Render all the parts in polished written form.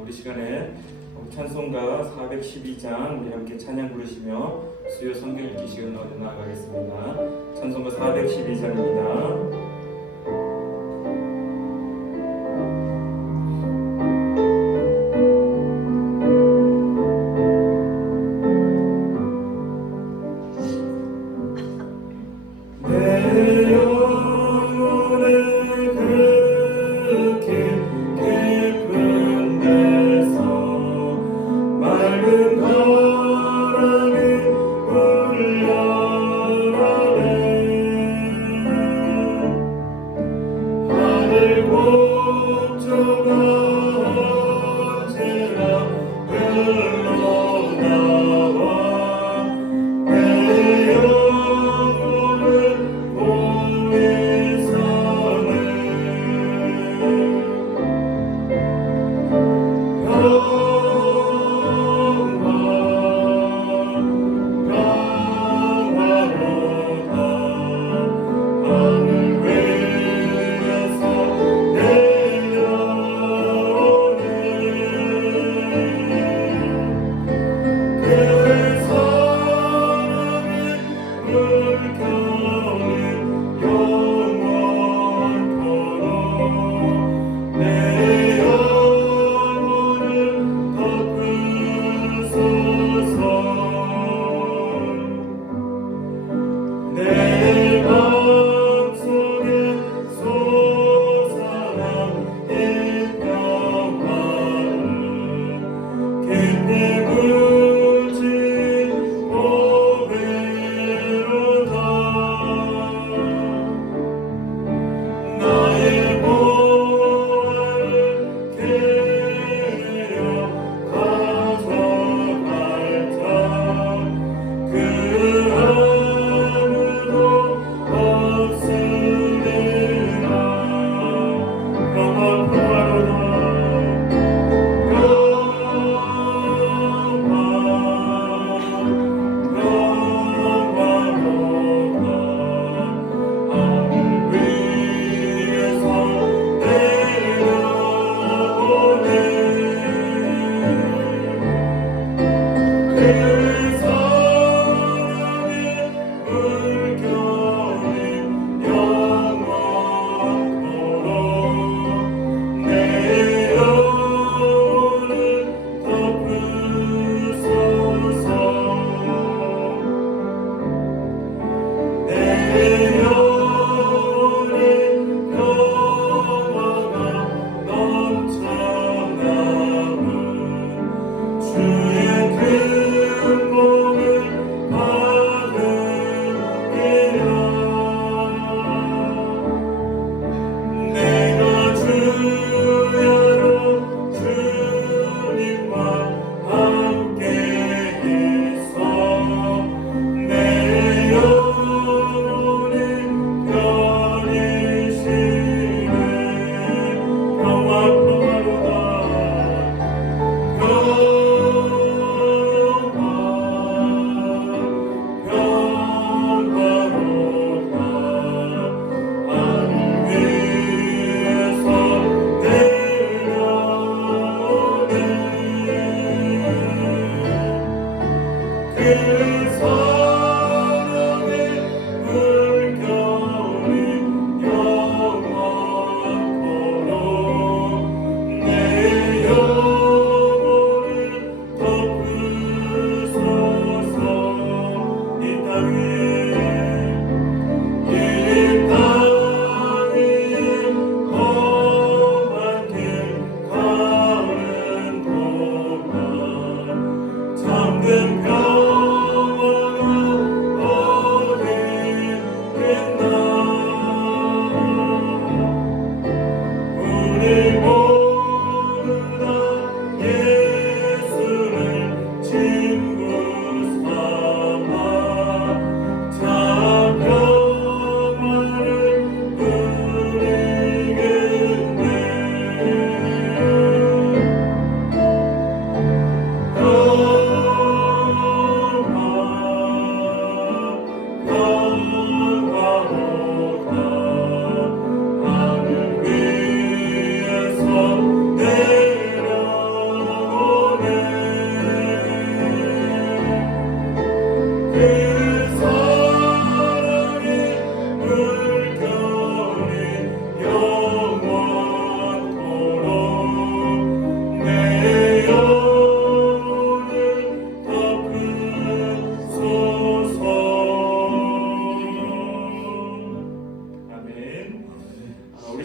우리 시간에 찬송가 412장 우리 함께 찬양 부르시며 수요 성경 읽기 시간 나아가겠습니다. 찬송가 412장입니다.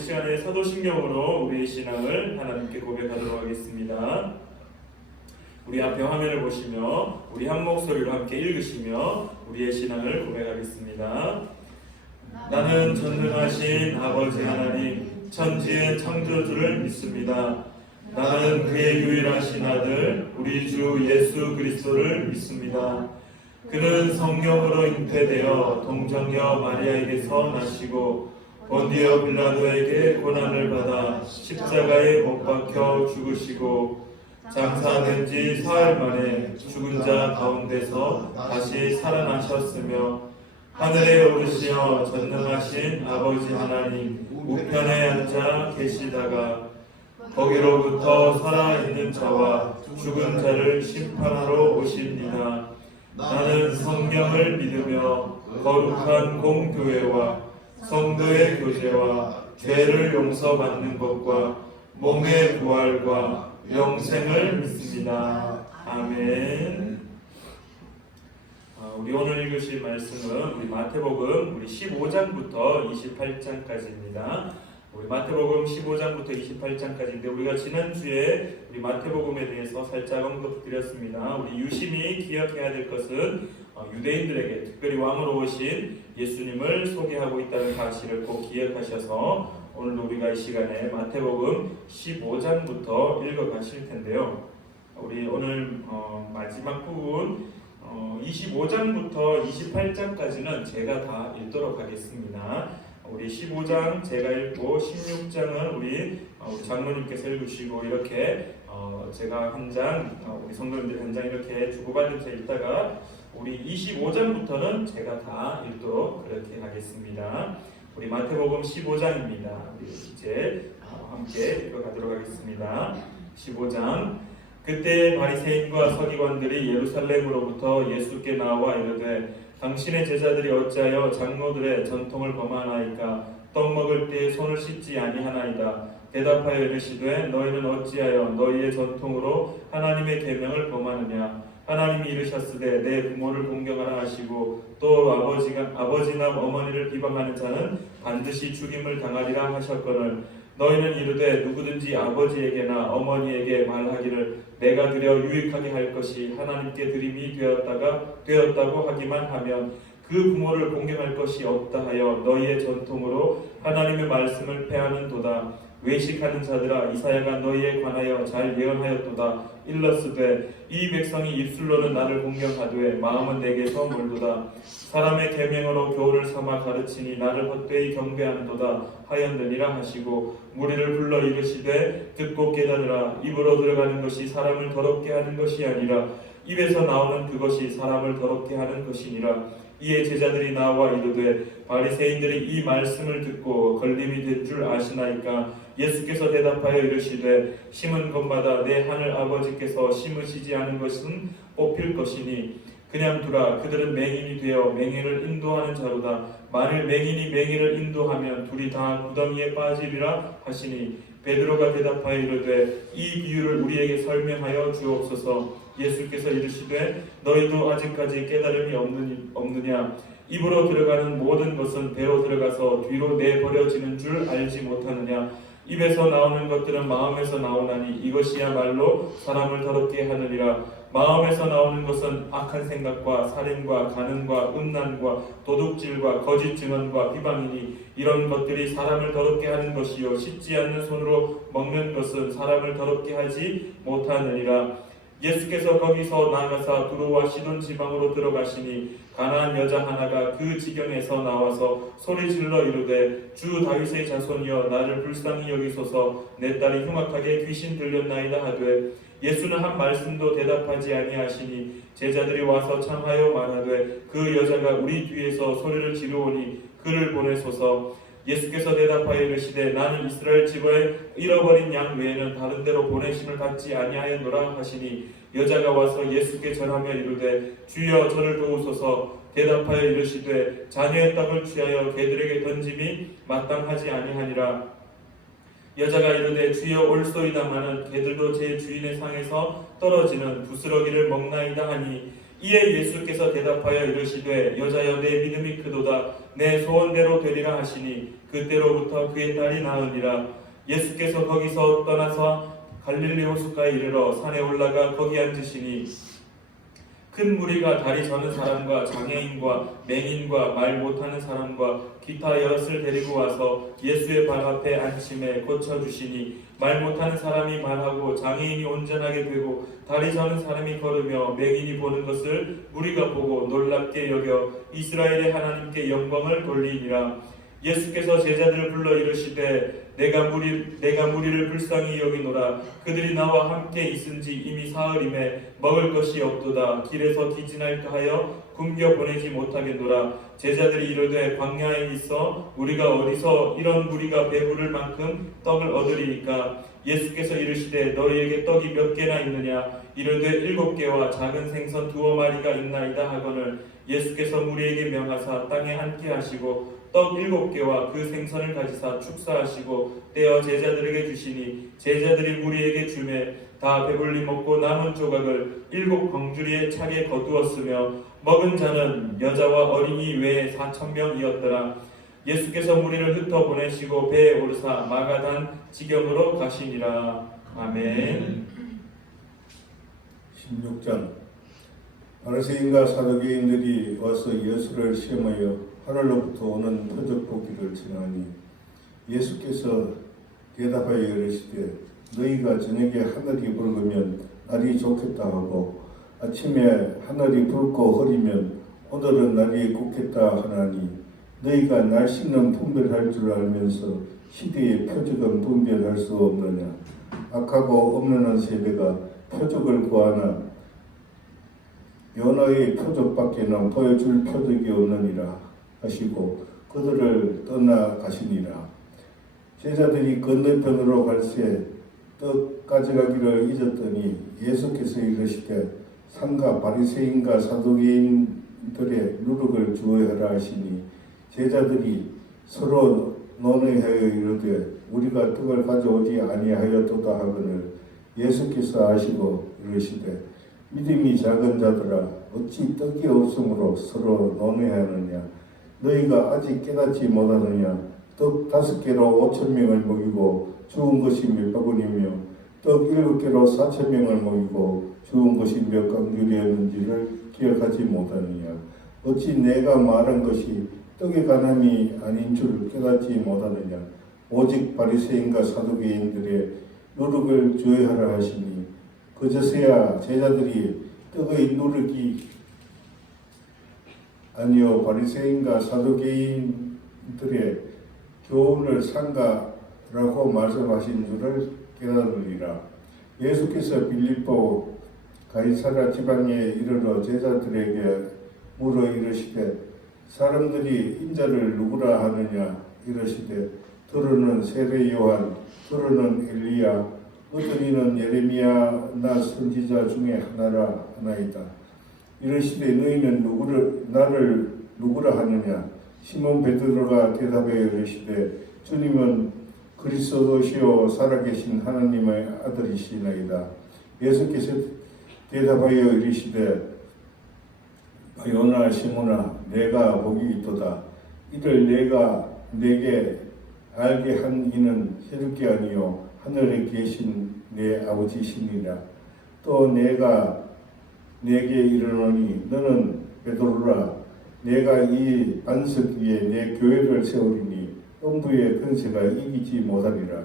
시간에 사도신경으로 우리의 신앙을 하나님께 고백하도록 하겠습니다. 우리 앞에 화면을 보시며 우리 한 목소리로 함께 읽으시며 우리의 신앙을 고백하겠습니다. 나는 전능하신 아버지 하나님 천지의 창조주를 믿습니다. 나는 그의 유일하신 아들 우리 주 예수 그리스도를 믿습니다. 그는 성령으로 잉태되어 동정녀 마리아에게서 나시고 본디오 빌라도에게 고난을 받아 십자가에 못 박혀 죽으시고 장사된 지 사흘 만에 죽은 자 가운데서 다시 살아나셨으며 하늘에 오르시어 전능하신 아버지 하나님 우편에 앉아 계시다가 거기로부터 살아있는 자와 죽은 자를 심판하러 오십니다. 나는 성령을 믿으며 거룩한 공교회와 성도의 교제와 죄를 용서받는 것과 몸의 부활과 영생을 믿습니다. 아멘. 우리 오늘 읽으실 말씀은 우리 마태복음 우리 15장부터 28장까지입니다. 우리 마태복음 15장부터 28장까지인데 우리가 지난주에 우리 마태복음에 대해서 살짝 언급드렸습니다. 우리 유심히 기억해야 될 것은 유대인들에게 특별히 왕으로 오신 예수님을 소개하고 있다는 사실을 꼭 기억하셔서 오늘도 우리가 이 시간에 마태복음 15장부터 읽어가실 텐데요. 우리 오늘 마지막 부분 25장부터 28장까지는 제가 다 읽도록 하겠습니다. 우리 15장 제가 읽고 16장은 우리 장로님께서 읽으시고 이렇게 제가 한 장, 우리 성도님들 한 장 이렇게 주고받으면서 읽다가 우리 25장부터는 제가 다 읽도록 그렇게 하겠습니다. 우리 마태복음 15장입니다. 우리 이제 함께 읽어가도록 하겠습니다. 15장. 그때 바리새인과 서기관들이 예루살렘으로부터 예수께 나와 이르되 당신의 제자들이 어찌하여 장로들의 전통을 범하나이까? 떡 먹을 때 손을 씻지 아니하나이다. 대답하여 이르시되 너희는 어찌하여 너희의 전통으로 하나님의 계명을 범하느냐? 하나님이 이르셨으되 내 부모를 공경하라 하시고 또 아버지나 어머니를 비방하는 자는 반드시 죽임을 당하리라 하셨거늘 너희는 이르되 누구든지 아버지에게나 어머니에게 말하기를 내가 드려 유익하게 할 것이 하나님께 드림이 되었다고 하기만 하면 그 부모를 공경할 것이 없다 하여 너희의 전통으로 하나님의 말씀을 패하는도다. 외식하는 자들아 이사야가 너희에 관하여 잘 예언하였도다. 일러스되 이 백성이 입술로는 나를 공경하되 마음은 내게서 멀도다. 사람의 계명으로 교훈을 삼아 가르치니 나를 헛되이 경배하는도다 하였느니라 하시고 무리를 불러 이르시되 듣고 깨달으라. 입으로 들어가는 것이 사람을 더럽게 하는 것이 아니라 입에서 나오는 그것이 사람을 더럽게 하는 것이니라. 이에 제자들이 나와 이르되 바리새인들이 이 말씀을 듣고 걸림이 된 줄 아시나이까? 예수께서 대답하여 이르시되 심은 것마다 내 하늘 아버지께서 심으시지 않은 것은 뽑힐 것이니 그냥 두라. 그들은 맹인이 되어 맹인을 인도하는 자로다. 만일 맹인이 맹인을 인도하면 둘이 다 구덩이에 빠지리라 하시니 베드로가 대답하여 이르되 이 비유를 우리에게 설명하여 주옵소서. 예수께서 이르시되 너희도 아직까지 깨달음이 없느냐? 입으로 들어가는 모든 것은 배로 들어가서 뒤로 내버려지는 줄 알지 못하느냐? 입에서 나오는 것들은 마음에서 나오나니 이것이야말로 사람을 더럽게 하느니라. 마음에서 나오는 것은 악한 생각과 살인과 간음과 음란과 도둑질과 거짓 증언과 비방이니 이런 것들이 사람을 더럽게 하는 것이요 씻지 않는 손으로 먹는 것은 사람을 더럽게 하지 못하느니라. 예수께서 거기서 나가사 두로와 시돈 지방으로 들어가시니 가나안 여자 하나가 그 지경에서 나와서 소리질러 이르되 주 다윗의 자손이여 나를 불쌍히 여기소서. 내 딸이 흉악하게 귀신 들렸나이다 하되 예수는 한 말씀도 대답하지 아니하시니 제자들이 와서 청하여 말하되 그 여자가 우리 뒤에서 소리를 지르오니 그를 보내소서. 예수께서 대답하여 이르시되 나는 이스라엘 집에 잃어버린 양 외에는 다른 데로 보내심을 받지 아니하였노라 하시니 여자가 와서 예수께 절하며 이르되 주여 저를 도우소서. 대답하여 이르시되 자녀의 떡을 취하여 개들에게 던짐이 마땅하지 아니하니라. 여자가 이르되 주여 올소이다마는 개들도 제 주인의 상에서 떨어지는 부스러기를 먹나이다 하니 이에 예수께서 대답하여 이르시되 여자여 내 믿음이 크도다 내 소원대로 되리라 하시니 그때로부터 그의 딸이 나으니라. 예수께서 거기서 떠나서 갈릴리 호숫가에 이르러 산에 올라가 거기 앉으시니 큰 무리가 다리 저는 사람과 장애인과 맹인과 말 못하는 사람과 기타 여럿을 데리고 와서 예수의 발 앞에 앉힘에 고쳐주시니 말 못하는 사람이 말하고 장애인이 온전하게 되고 다리 저는 사람이 걸으며 맹인이 보는 것을 무리가 보고 놀랍게 여겨 이스라엘의 하나님께 영광을 돌리니라. 예수께서 제자들을 불러 이르시되 내가 무리를 불쌍히 여기노라. 그들이 나와 함께 있은지 이미 사흘임에 먹을 것이 없도다. 길에서 기진할까 하여 굶겨 보내지 못하겠노라. 제자들이 이르되 광야에 있어 우리가 어디서 이런 무리가 배부를 만큼 떡을 얻으리이까. 예수께서 이르시되 너희에게 떡이 몇 개나 있느냐. 이르되 7개와 작은 생선 2마리가 있나이다 하거늘 예수께서 무리에게 명하사 땅에 앉게 하시고 떡 7개와 그 생선을 가지사 축사하시고 떼어 제자들에게 주시니 제자들이 무리에게 주매 다 배불리 먹고 남은 조각을 7광주리에 차게 거두었으며 먹은 자는 여자와 어린이 외에 4,000명이었더라. 예수께서 무리를 흩어 보내시고 배에 오르사 마가단 지경으로 가시니라. 아멘. 16장 바리새인과 사두개인들이 와서 예수를 시험하여 하늘로부터 오는 표적 보기를 청하니 예수께서 대답하여 이르시되 너희가 저녁에 하늘이 붉으면 날이 좋겠다 하고 아침에 하늘이 붉고 흐리면 오늘은 날이 굽겠다 하나니 너희가 날씨는 분별할 줄 알면서 시대의 표적은 분별할 수 없느냐. 악하고 없는 세대가 표적을 구하나 요나의 표적밖에는 보여줄 표적이 없느니라 하시고 그들을 떠나가시니라. 제자들이 건너편으로 갈새 떡 가져가기를 잊었더니 예수께서 이르시되 상가 바리새인과 사두개인들의 누룩을 주어하라 하시니 제자들이 서로 논의하여 이르되 우리가 떡을 가져오지 아니하였도다 하거늘 예수께서 아시고 이르시되 믿음이 작은 자들아 어찌 떡이 없으므로 서로 논의하느냐. 너희가 아직 깨닫지 못하느냐. 떡 5개로 5,000명을 먹이고 주운 것이 몇 바구니며 떡 7개로 4,000명을 먹이고 주운 것이 몇 광주리였는지를 기억하지 못하느냐. 어찌 내가 말한 것이 떡의 가난이 아닌 줄 깨닫지 못하느냐. 오직 바리새인과 사두개인들의 누룩을 주의하라 하시니 그저서야 제자들이 떡의 누룩이 아니요 바리새인과 사두개인들의 교훈을 상가라고 말씀하신 줄을 깨달으리라. 예수께서 빌립보 가이사랴 지방에 이르러 제자들에게 물어 이르시되 사람들이 인자를 누구라 하느냐. 이르시되 들으는 세례 요한, 들으는 엘리야, 어떤 이는 예레미야나 선지자 중에 하나라 하나이다. 이르시되 너희는 나를 누구라 하느냐. 시몬 베드로가 대답하여 이르시되 주님은 그리스도시요 살아계신 하나님의 아들이시나이다. 예수께서 대답하여 이르시되 요나 시몬아 내가 복이 있도다. 이를 내가 내게 알게 한 이는 세력이 아니요 하늘에 계신 내 아버지시니라. 또 내가 내게 이르노니 너는 베드로라. 내가 이 반석 위에 내 교회를 세우리니 음부의 권세가 이기지 못하리라.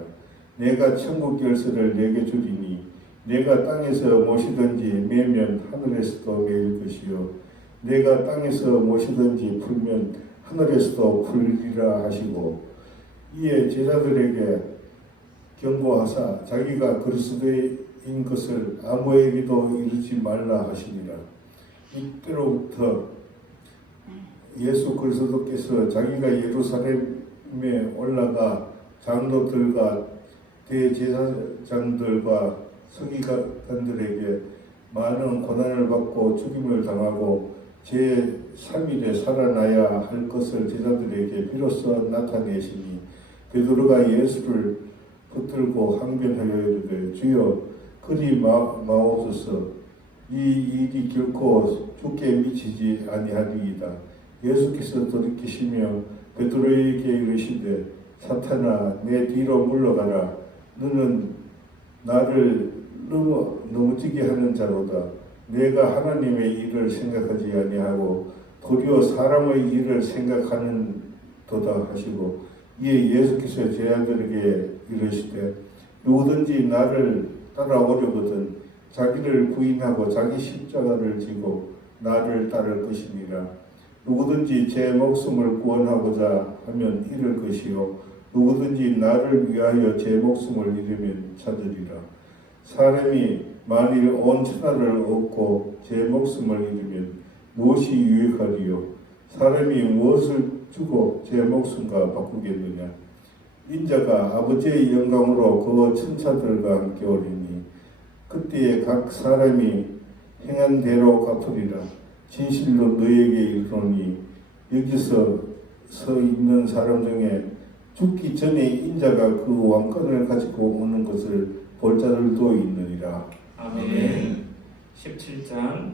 내가 천국 열쇠를 내게 주리니 내가 땅에서 무엇이든지 매면 하늘에서도 매일 것이요 내가 땅에서 무엇이든지 풀면 하늘에서도 풀리라 하시고 이에 제자들에게 경고하사 자기가 그리스도인 것을 아무에게도 이르지 말라 하시니라. 이때로부터 예수 그리스도께서 자기가 예루살렘에 올라가 장로들과 대제사장들과 서기관들에게 많은 고난을 받고 죽임을 당하고 제3일에 살아나야 할 것을 제자들에게 비로소 나타내시니 베드로가 예수를 붙들고 항변하여 이르되 주여 그리 마옵소서. 이 일이 결코 죽게 미치지 아니하리이다. 예수께서 돌이키시며 베드로에게 이르시되 사탄아 내 뒤로 물러가라. 너는 나를 넘어지게 하는 자로다. 내가 하나님의 일을 생각하지 아니하고 도리어 사람의 일을 생각하는 도다 하시고 이에 예수께서 제자들에게 이르시되 누구든지 나를 따라오려거든 자기를 부인하고 자기 십자가를 지고 나를 따를 것이니라. 누구든지 제 목숨을 구원하고자 하면 잃을 것이요 누구든지 나를 위하여 제 목숨을 잃으면 찾으리라. 사람이 만일 온 천하를 얻고 제 목숨을 잃으면 무엇이 유익하리요? 사람이 무엇을 주고 제 목숨과 바꾸겠느냐? 인자가 아버지의 영광으로 그 천사들과 함께 오리니 그때에 각 사람이 행한 대로 갚으리라. 진실로 너에게 이르노니 여기서 서 있는 사람 중에 죽기 전에 인자가 그 왕권을 가지고 오는 것을 볼 자들도 있느니라. 아멘. 17장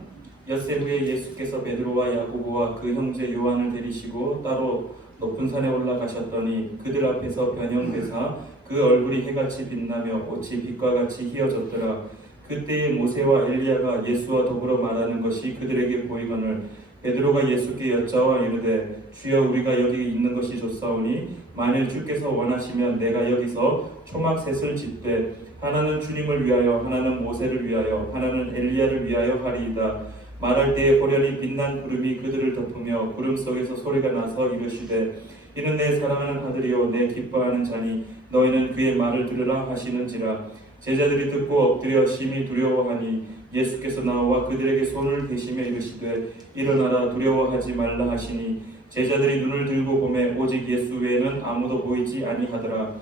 엿새 후에 예수께서 베드로와 야고보와 그 형제 요한을 데리시고 따로 높은 산에 올라가셨더니 그들 앞에서 변형되사 그 얼굴이 해같이 빛나며 옷이 빛과 같이 희어졌더라. 그때에 모세와 엘리야가 예수와 더불어 말하는 것이 그들에게 보이거늘 베드로가 예수께 여짜와 이르되 주여 우리가 여기 있는 것이 좋사오니 만일 주께서 원하시면 내가 여기서 초막셋을 짓되 하나는 주님을 위하여 하나는 모세를 위하여 하나는 엘리야를 위하여 하리이다. 말할 때에 호련히 빛난 구름이 그들을 덮으며 구름 속에서 소리가 나서 이르시되 이는 내 사랑하는 아들이요 내 기뻐하는 자니 너희는 그의 말을 들으라 하시는지라. 제자들이 듣고 엎드려 심히 두려워하니 예수께서 나와 그들에게 손을 대시며 이르시되 일어나라 두려워하지 말라 하시니 제자들이 눈을 들고 보매 오직 예수 외에는 아무도 보이지 아니하더라.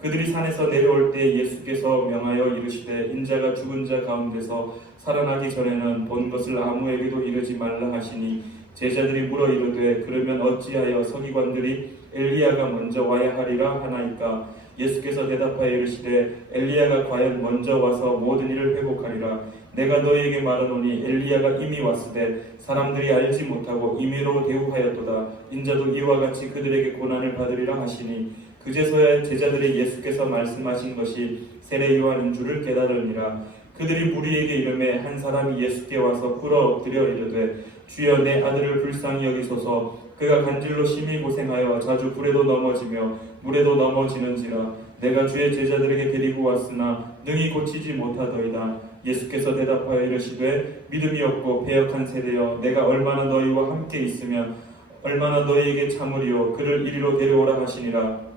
그들이 산에서 내려올 때 예수께서 명하여 이르시되 인자가 죽은 자 가운데서 살아나기 전에는 본 것을 아무에게도 이르지 말라 하시니 제자들이 물어 이르되 그러면 어찌하여 서기관들이 엘리야가 먼저 와야 하리라 하나이까. 예수께서 대답하여 이르시되 엘리야가 과연 먼저 와서 모든 일을 회복하리라. 내가 너희에게 말하노니 엘리야가 이미 왔으되 사람들이 알지 못하고 임의로 대우하였도다. 인자도 이와 같이 그들에게 고난을 받으리라 하시니 그제서야 제자들이 예수께서 말씀하신 것이 세례 요한인 줄을 깨달으니라. 그들이 무리에게 이르매 한 사람이 예수께 와서 꿇어 엎드려 이르되 주여 내 아들을 불쌍히 여기소서. 그가 간질로 심히 고생하여 자주 불에도 넘어지며 물에도 넘어지는지라. 내가 주의 제자들에게 데리고 왔으나 능히 고치지 못하더이다. 예수께서 대답하여 이르시되 믿음이 없고 배역한 세대여 내가 얼마나 너희와 함께 있으면 얼마나 너희에게 참으리요. 그를 이리로 데려오라 하시니라.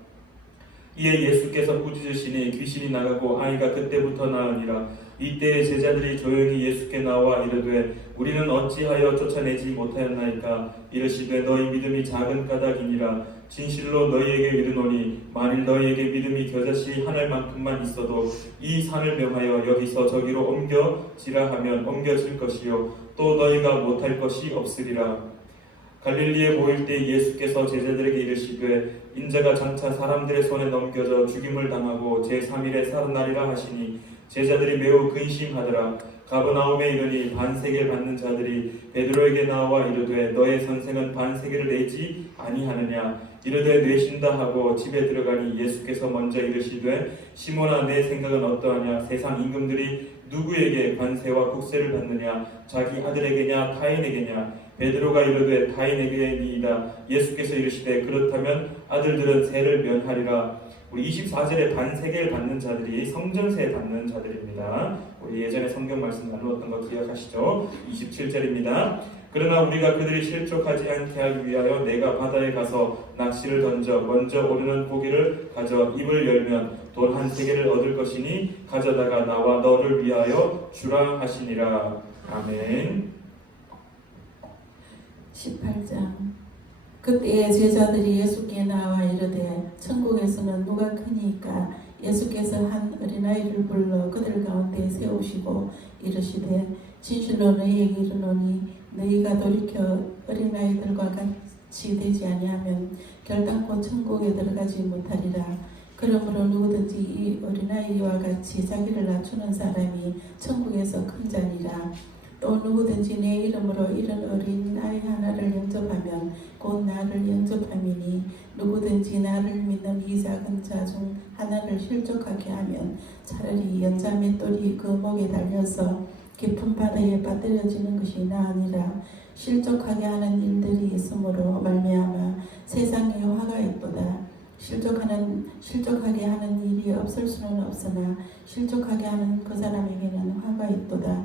이에 예수께서 꾸짖으시니 귀신이 나가고 아이가 그때부터 나으니라. 이때에 제자들이 조용히 예수께 나와 이르되 우리는 어찌하여 쫓아내지 못하였나이까. 이르시되 너희 믿음이 작은 까닭이니라. 진실로 너희에게 이르노니 만일 너희에게 믿음이 겨자씨 하늘만큼만 있어도 이 산을 명하여 여기서 저기로 옮겨지라 하면 옮겨질 것이요 또 너희가 못할 것이 없으리라. 갈릴리에 모일 때 예수께서 제자들에게 이르시되 인자가 장차 사람들의 손에 넘겨져 죽임을 당하고 제3일에 살아나리라 하시니 제자들이 매우 근심하더라. 가버나움에 이르니 반세계를 받는 자들이 베드로에게 나와 이르되 너의 선생은 반세계를 내지 아니하느냐. 이르되 뇌신다 하고 집에 들어가니 예수께서 먼저 이르시되 시몬아 내 생각은 어떠하냐. 세상 임금들이 누구에게 관세와 국세를 받느냐. 자기 아들에게냐 타인에게냐. 베드로가 이르되 타인에게니이다. 예수께서 이르시되 그렇다면 아들들은 세를 면하리라. 우리 24절에 반세계를 받는 자들이 성전세 받는 자들입니다. 우리 예전에 성경 말씀 나누었던 거 기억하시죠? 27절입니다. 그러나 우리가 그들이 실족하지 않게 하기 위하여 내가 바다에 가서 낚시를 던져 먼저 오르는 고기를 가져 입을 열면 돈 한 세계를 얻을 것이니 가져다가 나와 너를 위하여 주라 하시니라. 아멘. 18장 그때에 제자들이 예수께 나와 이르되 천국에서는 누가 크니까. 예수께서 한 어린아이를 불러 그들 가운데 세우시고 이르시되 진실로 너희에게 이르노니 너희가 돌이켜 어린아이들과 같이 되지 아니하면 결단코 천국에 들어가지 못하리라. 그러므로 누구든지 이 어린아이와 같이 자기를 낮추는 사람이 천국에서 큰 자니라. 또 누구든지 내 이름으로 이런 어린 아이 하나를 영접하면 곧 나를 영접함이니 누구든지 나를 믿는 이 작은 자 중 하나를 실족하게 하면 차라리 연자 맷돌이 그 목에 달려서 깊은 바다에 빠뜨려지는 것이 나으니라. 실족하게 하는 일들이 있으므로 말미암아 세상에 화가 있도다. 실족하게 하는 일이 없을 수는 없으나 실족하게 하는 그 사람에게는 화가 있도다.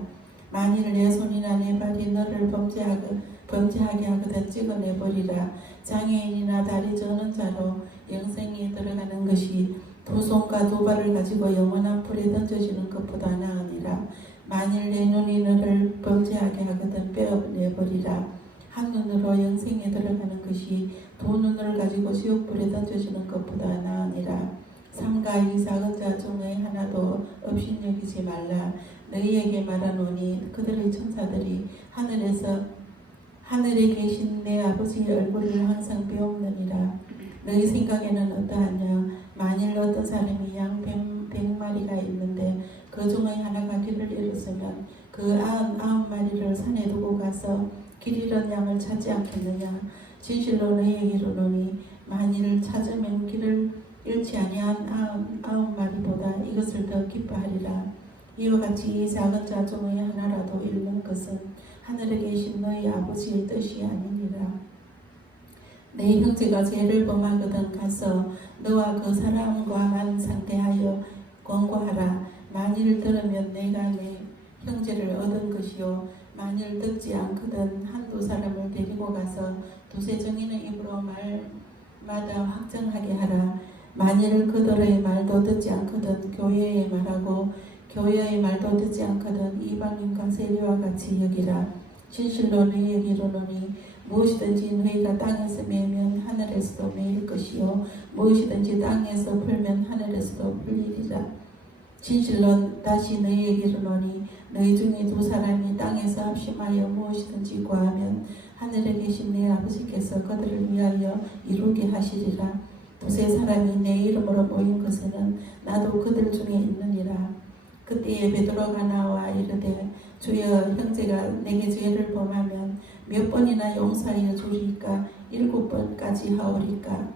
만일 내 손이나 내 발이 너를 범죄하게 하거든 찍어내버리라. 장애인이나 다리 저는 자로 영생에 들어가는 것이 두 손과 두 발을 가지고 영원한 불에 던져지는 것보다 나으니라. 만일 내 눈이 너를 범죄하게 하거든 빼어내버리라. 한 눈으로 영생에 들어가는 것이 두 눈을 가지고 지옥불에 던져지는 것보다 나으니라. 삼가 이 작은 자 중에 하나도 없인 여기지 말라. 너희에게 말하노니 그들의 천사들이 하늘에 계신 내 아버지의 얼굴을 항상 배움느니라. 너희 생각에는 어떠하냐? 만일 어떤 사람이 양 100마리가 있는데 그 중에 하나가 길을 잃었으면 그 99마리를 산에 두고 가서 길 잃은 양을 찾지 않겠느냐? 진실로 너희에게 이르노니 만일 찾으면 길을 잃지 아니한 99마리보다 이것을 더 기뻐하리라. 이와 같이 이 작은 자 중의 하나라도 잃는 것은 하늘에 계신 너희 아버지의 뜻이 아니니라. 내 형제가 죄를 범하거든 가서 너와 그 사람과만 상대하여 권고하라. 만일 들으면 내가 내 형제를 얻은 것이요 만일 듣지 않거든 한두 사람을 데리고 가서 두세 정인의 입으로 말마다 확정하게 하라. 만일 그들의 말도 듣지 않거든 교회에 말하고 교회의 말도 듣지 않거든 이방인과 세리와 같이 여기라. 진실로 너희에게 이르노니 무엇이든지 너희가 땅에서 매면 하늘에서도 매일 것이요 무엇이든지 땅에서 풀면 하늘에서도 풀리리라. 진실로 다시 너희에게 이르노니 너희 중에 두 사람이 땅에서 합심하여 무엇이든지 구하면 하늘에 계신 내 아버지께서 그들을 위하여 이루게 하시리라. 두세 사람이 내 이름으로 모인 것에는 나도 그들 중에 있느니라. 그때에 베드로가 나와 이르되 주여 형제가 내게 죄를 범하면 몇 번이나 용서하여 주리까? 7번까지 하오리까?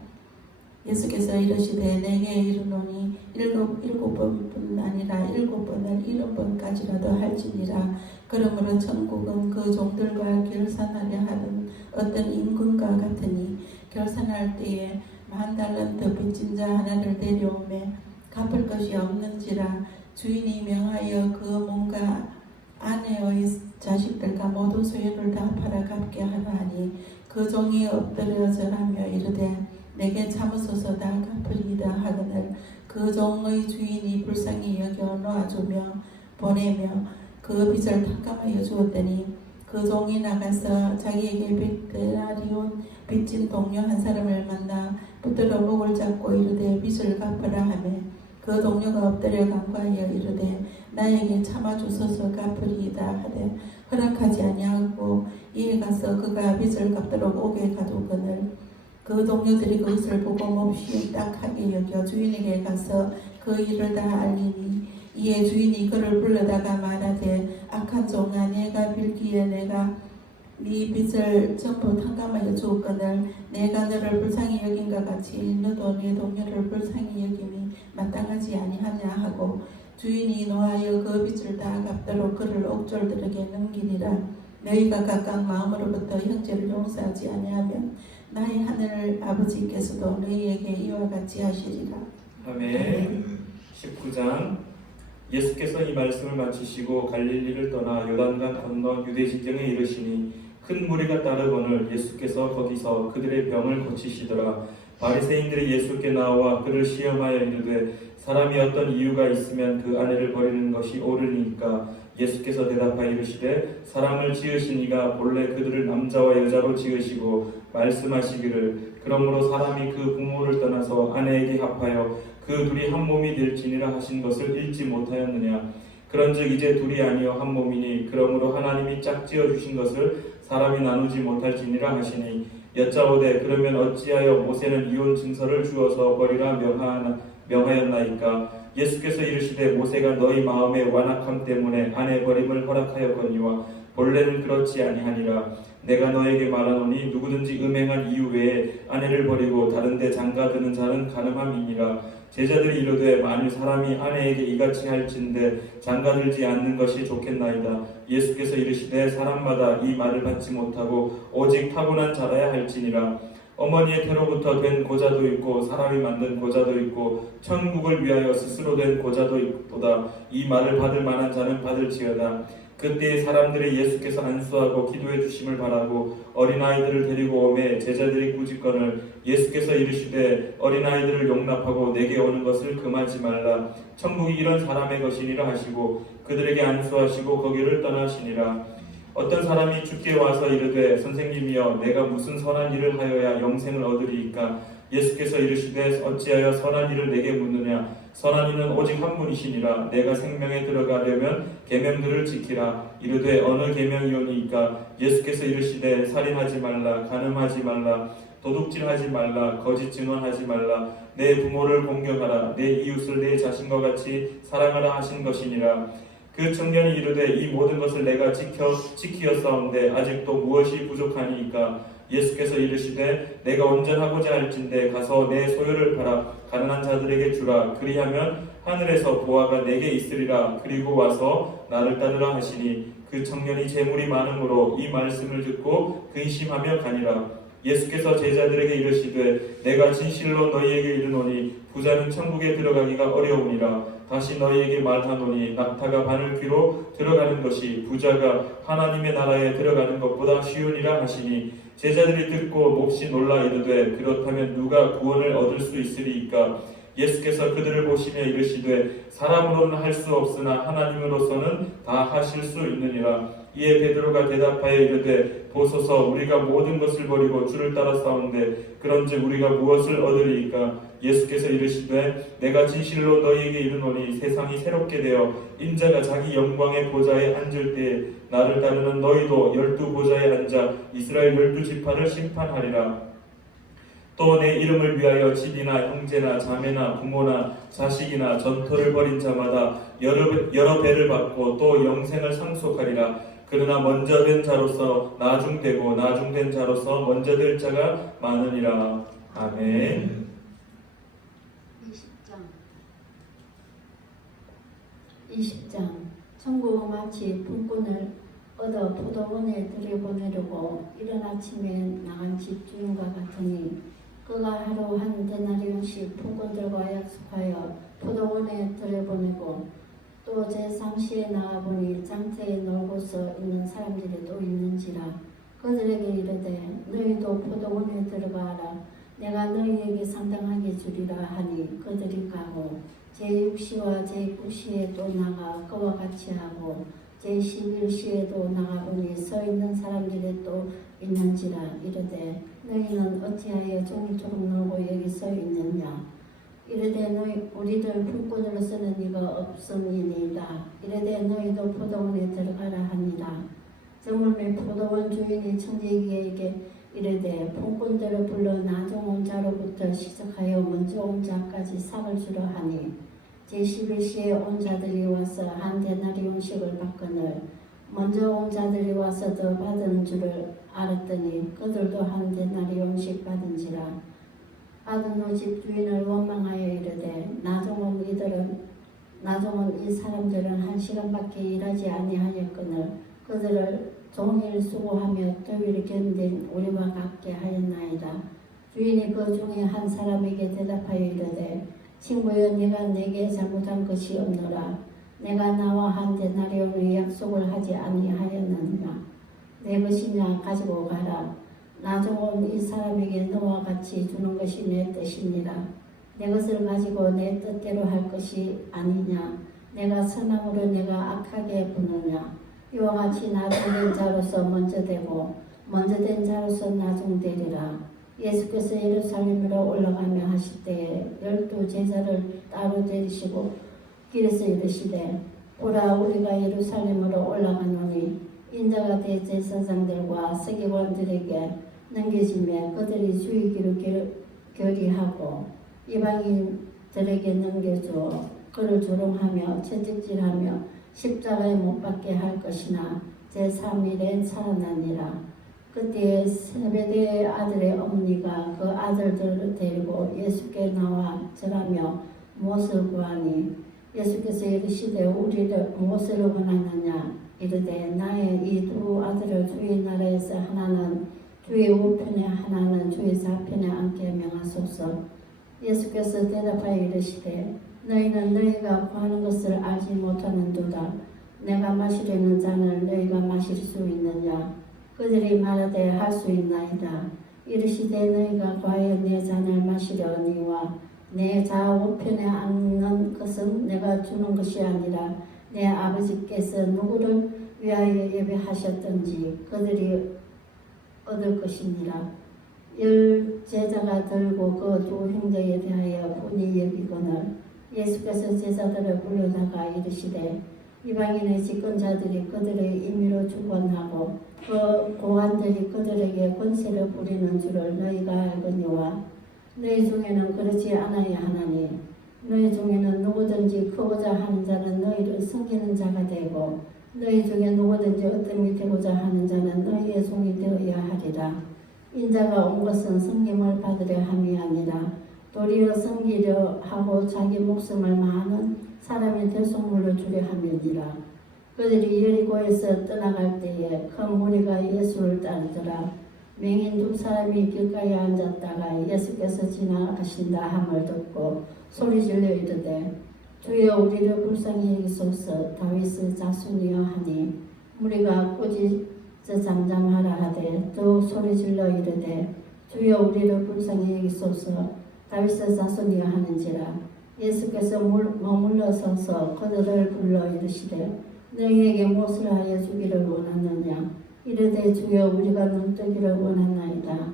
예수께서 이르시되 내게 이르노니 일곱 번뿐 아니라 7번을 70번까지라도 할지니라. 그러므로 천국은 그 종들과 결산하려 하는 어떤 임금과 같으니 결산할 때에 10,000달란트 빚진 자 하나를 데려오매 갚을 것이 없는지라. 주인이 명하여 그 몸과 아내의 자식들과 모든 소유를 다 팔아 갚게 하라 하니 그 종이 엎드려 절하며 이르되 내게 참으소서 다 갚으리이다 하거늘 그 종의 주인이 불쌍히 여겨 놓아주며 보내며 그 빚을 탕감하여 주었더니 그 종이 나가서 자기에게 데나리온 빚진 동료 한 사람을 만나 붙들어 목을 잡고 이르되 빚을 갚으라 하며 그 동료가 엎드려 간구하여 이르되 나에게 참아주소서 갚으리이다 하되 허락하지 아니하고 이에 가서 그가 빚을 갚도록 옥에 가두거늘 그 동료들이 그것을 보고 몹시 딱하게 여겨 주인에게 가서 그 일을 다 알리니 이에 주인이 그를 불러다가 말하되 악한 종아 내가 빌기에 내가 네 빚을 전부 탕감하여 주었거늘 내가 너를 불쌍히 여긴과 같이 너도 네 동료를 불쌍히 여김이 마땅하지 아니하냐 하고 주인이 노하여 그 빚을 다 갚도록 그를 옥졸들에게 넘기니라. 너희가 각각 마음으로부터 형제를 용서하지 아니하면 나의 하늘 아버지께서도 너희에게 이와 같이 하시리라. 아멘. 19장 예수께서 이 말씀을 마치시고 갈릴리를 떠나 요단강 건너 유대 지경에 이르시니 큰 무리가 따르거늘 예수께서 거기서 그들의 병을 고치시더라. 바리새인들이 예수께 나와 그를 시험하여 이르되 사람이 어떤 이유가 있으면 그 아내를 버리는 것이 옳으니까? 예수께서 대답하여 이르시되 사람을 지으신 이가 본래 그들을 남자와 여자로 지으시고 말씀하시기를 그러므로 사람이 그 부모를 떠나서 아내에게 합하여 그 둘이 한 몸이 될지니라 하신 것을 읽지 못하였느냐? 그런즉 이제 둘이 아니요 한 몸이니 그러므로 하나님이 짝지어 주신 것을 사람이 나누지 못할지니라 하시니 여짜오되 그러면 어찌하여 모세는 이혼 증서를 주어서 버리라 명하였나이까? 예수께서 이르시되 모세가 너희 마음의 완악함 때문에 아내 버림을 허락하였거니와 본래는 그렇지 아니하니라. 내가 너에게 말하노니 누구든지 음행한 이유 외에 아내를 버리고 다른 데 장가드는 자는 간음함이니라. 제자들이 이르되 만일 사람이 아내에게 이같이 할진대 장가들지 않는 것이 좋겠나이다. 예수께서 이르시되 사람마다 이 말을 받지 못하고 오직 타고난 자라야 할지니라. 어머니의 태로부터 된 고자도 있고 사람이 만든 고자도 있고 천국을 위하여 스스로 된 고자도 있도다. 이 말을 받을 만한 자는 받을지어다. 그때 사람들이 예수께서 안수하고 기도해 주심을 바라고 어린아이들을 데리고 오매 제자들이 꾸짖거늘 예수께서 이르시되 어린아이들을 용납하고 내게 오는 것을 금하지 말라. 천국이 이런 사람의 것이니라 하시고 그들에게 안수하시고 거기를 떠나시니라. 어떤 사람이 주께 와서 이르되 선생님이여 내가 무슨 선한 일을 하여야 영생을 얻으리이까. 예수께서 이르시되 어찌하여 선한 일을 내게 묻느냐. 선한 이는 오직 한 분이시니라. 내가 생명에 들어가려면 계명들을 지키라. 이르되 어느 계명이오니이까. 예수께서 이르시되 살인하지 말라, 간음하지 말라, 도둑질하지 말라, 거짓 증언하지 말라, 내 부모를 공경하라, 내 이웃을 내 자신과 같이 사랑하라 하신 것이니라. 그 청년이 이르되 이 모든 것을 내가 지키었사온데 아직도 무엇이 부족하니이까. 예수께서 이르시되 내가 온전하고자 할진대 가서 내 소유를 팔아 가난한 자들에게 주라. 그리하면 하늘에서 보화가 내게 있으리라. 그리고 와서 나를 따르라 하시니 그 청년이 재물이 많으므로 이 말씀을 듣고 근심하며 가니라. 예수께서 제자들에게 이르시되 내가 진실로 너희에게 이르노니 부자는 천국에 들어가기가 어려우니라. 다시 너희에게 말하노니 낙타가 바늘 귀로 들어가는 것이 부자가 하나님의 나라에 들어가는 것보다 쉬우니라 하시니 제자들이 듣고 몹시 놀라 이르되 그렇다면 누가 구원을 얻을 수 있으리이까. 예수께서 그들을 보시며 이르시되 사람으로는 할 수 없으나 하나님으로서는 다 하실 수 있느니라. 이에 베드로가 대답하여 이르되 보소서 우리가 모든 것을 버리고 주를 따라 싸운데 그런즉 우리가 무엇을 얻으리이까. 예수께서 이르시되 내가 진실로 너희에게 이르노니 세상이 새롭게 되어 인자가 자기 영광의 보좌에 앉을 때에 나를 따르는 너희도 12 보좌에 앉아 이스라엘 12지파를 심판하리라. 또 내 이름을 위하여 집이나 형제나 자매나 부모나 자식이나 전토를 벌인 자마다 여러 배를 받고 또 영생을 상속하리라. 그러나 먼저 된 자로서 나중되고 나중된 자로서 먼저 될 자가 많으니라. 아멘. 20장 천국은 마치 품꾼을 얻어 포도원에 들여보내려고 이른 아침에 나간 집주인과 같으니 그가 하루 한 데나리온씩 품꾼들과 약속하여 포도원에 들여보내고 또 제3시에 나가보니 장터에 놀고서 있는 사람들이 또 있는지라. 그들에게 이르되 너희도 포도원에 들어가라. 내가 너희에게 상당하게 주리라 하니 그들이 가고 제6시와 제9시에 또 나가 그와 같이 하고 제11시에도 나가보니 서 있는 사람들이 또 있는지라. 이르되 너희는 어찌하여 종일토록 놀고 여기 서 있느냐. 이르되 너희 우리들 품꾼으로 쓰는 이가 없음이니이다. 이르되 너희도 포도원에 들어가라 하니라. 저물매 포도원 주인이 청지기에게 이르되 품꾼들을 불러 나중 온 자로부터 시작하여 먼저 온 자까지 삭을 주려 하니 제11시에 온 자들이 와서 한 데나리온씩을 받거늘 먼저 온 자들이 와서 더 받은 줄을 알았더니 그들도 한 데나리온씩 받은지라. 받은 후 집주인을 원망하여 이르되 나중 온 이 사람들은 1시간밖에 일하지 아니하였거늘 그들을 종일 수고하며 더위를 견딘 우리와 같게 하였나이다. 주인이 그 중에 한 사람에게 대답하여 이르되 친구여 네가 내게 잘못한 것이 없노라. 내가 나와 한 데나리온의 약속을 하지 아니하였느냐. 내 것이냐 가지고 가라. 나중 온 이 사람에게 너와 같이 주는 것이 내 뜻이니라. 내 것을 가지고 내 뜻대로 할 것이 아니냐. 내가 선함으로 내가 악하게 부느냐. 이와 같이 나중된 자로서 먼저 되고 먼저 된 자로서 나중되리라. 예수께서 예루살렘으로 올라가며 하실 때에 12 제자를 따로 데리시고 길에서 이르시되 보라 우리가 예루살렘으로 올라가노니 인자가 대제사장들과 서기관들에게 넘겨지며 그들이 죽이기로 결의하고 이방인들에게 넘겨주어 그를 조롱하며 채찍질하며 십자가에 못 박게 할 것이나 제3일에 살아나니라. 그때 세베대의 아들의 어머니가 그 아들들을 데리고 예수께 나와 절하며 무엇을 구하니 예수께서 이르시되 우리를 무엇을 원하느냐 이르되 나의 이 두 아들을 주의 나라에서 하나는 주의 우편에 하나는 주의 좌편에 앉게 명하소서. 예수께서 대답하여 이르시되 너희는 너희가 구하는 것을 알지 못하는도다. 내가 마시려는 잔을 너희가 마실 수 있느냐. 그들이 말하되 할 수 있나이다. 이르시되 너희가 과연 내 잔을 마시려니와 내 좌우편에 앉는 것은 내가 주는 것이 아니라 내 아버지께서 누구를 위하여 예배하셨던지 그들이 얻을 것이니라. 열 제자가 들고 그 두 형제에 대하여 분이 여기거늘 예수께서 제자들을 불러다가 이르시되 이방인의 집권자들이 그들의 임의로 주권하고 그 고관들이 그들에게 권세를 부리는 줄을 너희가 알거니와 너희 중에는 그렇지 않아야 하나니 너희 중에는 누구든지 크고자 하는 자는 너희를 섬기는 자가 되고 너희 중에 누구든지 어뜸이 되고자 하는 자는 너희의 종이 되어야 하리라. 인자가 온 것은 섬김을 받으려 함이 아니라 도리어 섬기려 하고 자기 목숨을 많은 사람의 대속물로 주려 함이니라. 그들이 여리고에서 떠나갈 때에 큰 무리가 예수를 따르더라. 맹인 두 사람이 길가에 앉았다가 예수께서 지나가신다 함을 듣고 소리질러 이르되 주여 우리를 불쌍히 여기소서. 다윗의 자손이여 하니 무리가 꾸짖어 잠잠하라 하되 또 소리질러 이르되 주여 우리를 불쌍히 여기소서. 다윗의 자손이여 하는지라. 예수께서 머물러 서서 그들을 불러 이르시되 너희에게 무엇을 하여 주기를 원하느냐. 이르되 주여 우리가 눈뜨기를 원하나이다.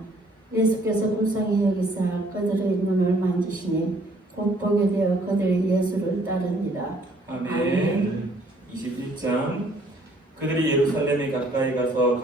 예수께서 불쌍히 여기사 그들의 눈을 만지시니 곧 보게 되어 그들이 예수를 따르니라. 아멘. 21장. 그들이 예루살렘에 가까이 가서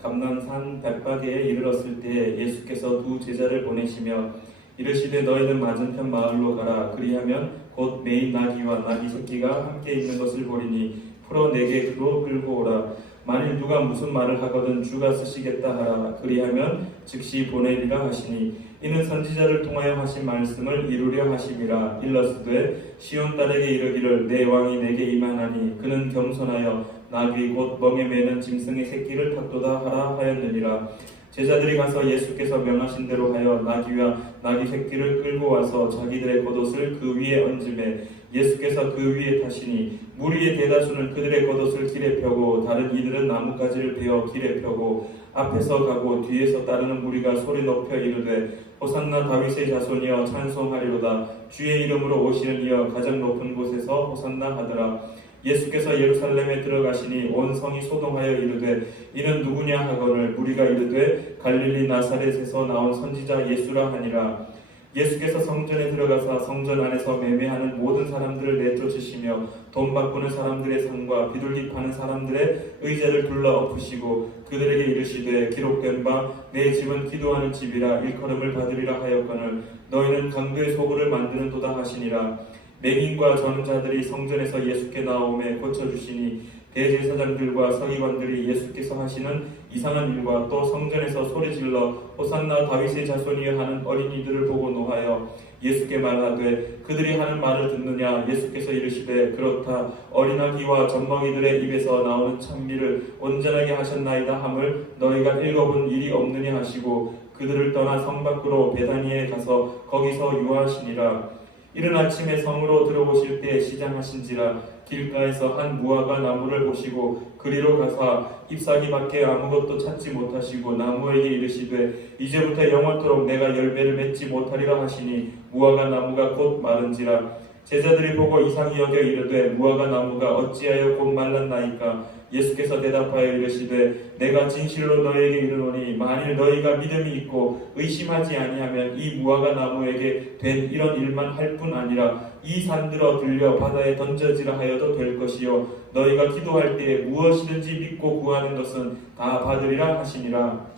감난산 벳바게에 이르렀을 때 예수께서 두 제자를 보내시며 이르시되 너희는 맞은편 마을로 가라. 그리하면 곧 매인 나귀와 나귀 새끼가 함께 있는 것을 보리니 풀어 내게로 끌고 오라. 만일 누가 무슨 말을 하거든 주가 쓰시겠다 하라. 그리하면 즉시 보내리라 하시니 이는 선지자를 통하여 하신 말씀을 이루려 하심이라. 일러스되 시온 딸에게 이르기를 내 왕이 내게 임하나니 그는 겸손하여 나귀 곧 멍에 매는 짐승의 새끼를 탔도다 하라 하였느니라. 제자들이 가서 예수께서 명하신 대로 하여 나귀와 나귀 새끼를 끌고 와서 자기들의 겉옷을 그 위에 얹음에 예수께서 그 위에 타시니 무리의 대다수는 그들의 겉옷을 길에 펴고 다른 이들은 나뭇가지를 베어 길에 펴고 앞에서 가고 뒤에서 따르는 무리가 소리 높여 이르되 호산나 다윗의 자손이여 찬송하리로다. 주의 이름으로 오시는 이여 가장 높은 곳에서 호산나 하더라. 예수께서 예루살렘에 들어가시니 온 성이 소동하여 이르되 이는 누구냐 하거늘 무리가 이르되 갈릴리 나사렛에서 나온 선지자 예수라 하니라. 예수께서 성전에 들어가사 성전 안에서 매매하는 모든 사람들을 내쫓으시며 돈 바꾸는 사람들의 상과 비둘기 파는 사람들의 의자를 불러 엎으시고 그들에게 이르시되 기록된 바 내 집은 기도하는 집이라 일컬음을 받으리라 하였거늘 너희는 강도의 소굴을 만드는도다 하시니라. 맹인과 전자들이 성전에서 예수께 나오매 고쳐주시니 대제사장들과 서기관들이 예수께서 하시는 이상한 일과 또 성전에서 소리질러 호산나 다윗의 자손이여 하는 어린이들을 보고 노하여 예수께 말하되 그들이 하는 말을 듣느냐. 예수께서 이르시되 그렇다. 어린아기와 젖먹이들의 입에서 나오는 찬미를 온전하게 하셨나이다 함을 너희가 읽어본 일이 없느냐 하시고 그들을 떠나 성 밖으로 베다니에 가서 거기서 유하시니라. 이른 아침에 성으로 들어오실 때 시장하신지라. 길가에서 한 무화과 나무를 보시고 그리로 가사 잎사귀 밖에 아무것도 찾지 못하시고 나무에게 이르시되 이제부터 영원토록 내가 열매를 맺지 못하리라 하시니 무화과 나무가 곧 마른지라. 제자들이 보고 이상히 여겨 이르되 무화과 나무가 어찌하여 곧 말랐나이까. 예수께서 대답하여 이르시되 내가 진실로 너희에게 이르노니 만일 너희가 믿음이 있고 의심하지 아니하면 이 무화과 나무에게 된 이런 일만 할 뿐 아니라 이 산들어 들려 바다에 던져지라 하여도 될 것이요 너희가 기도할 때에 무엇이든지 믿고 구하는 것은 다 받으리라 하시니라.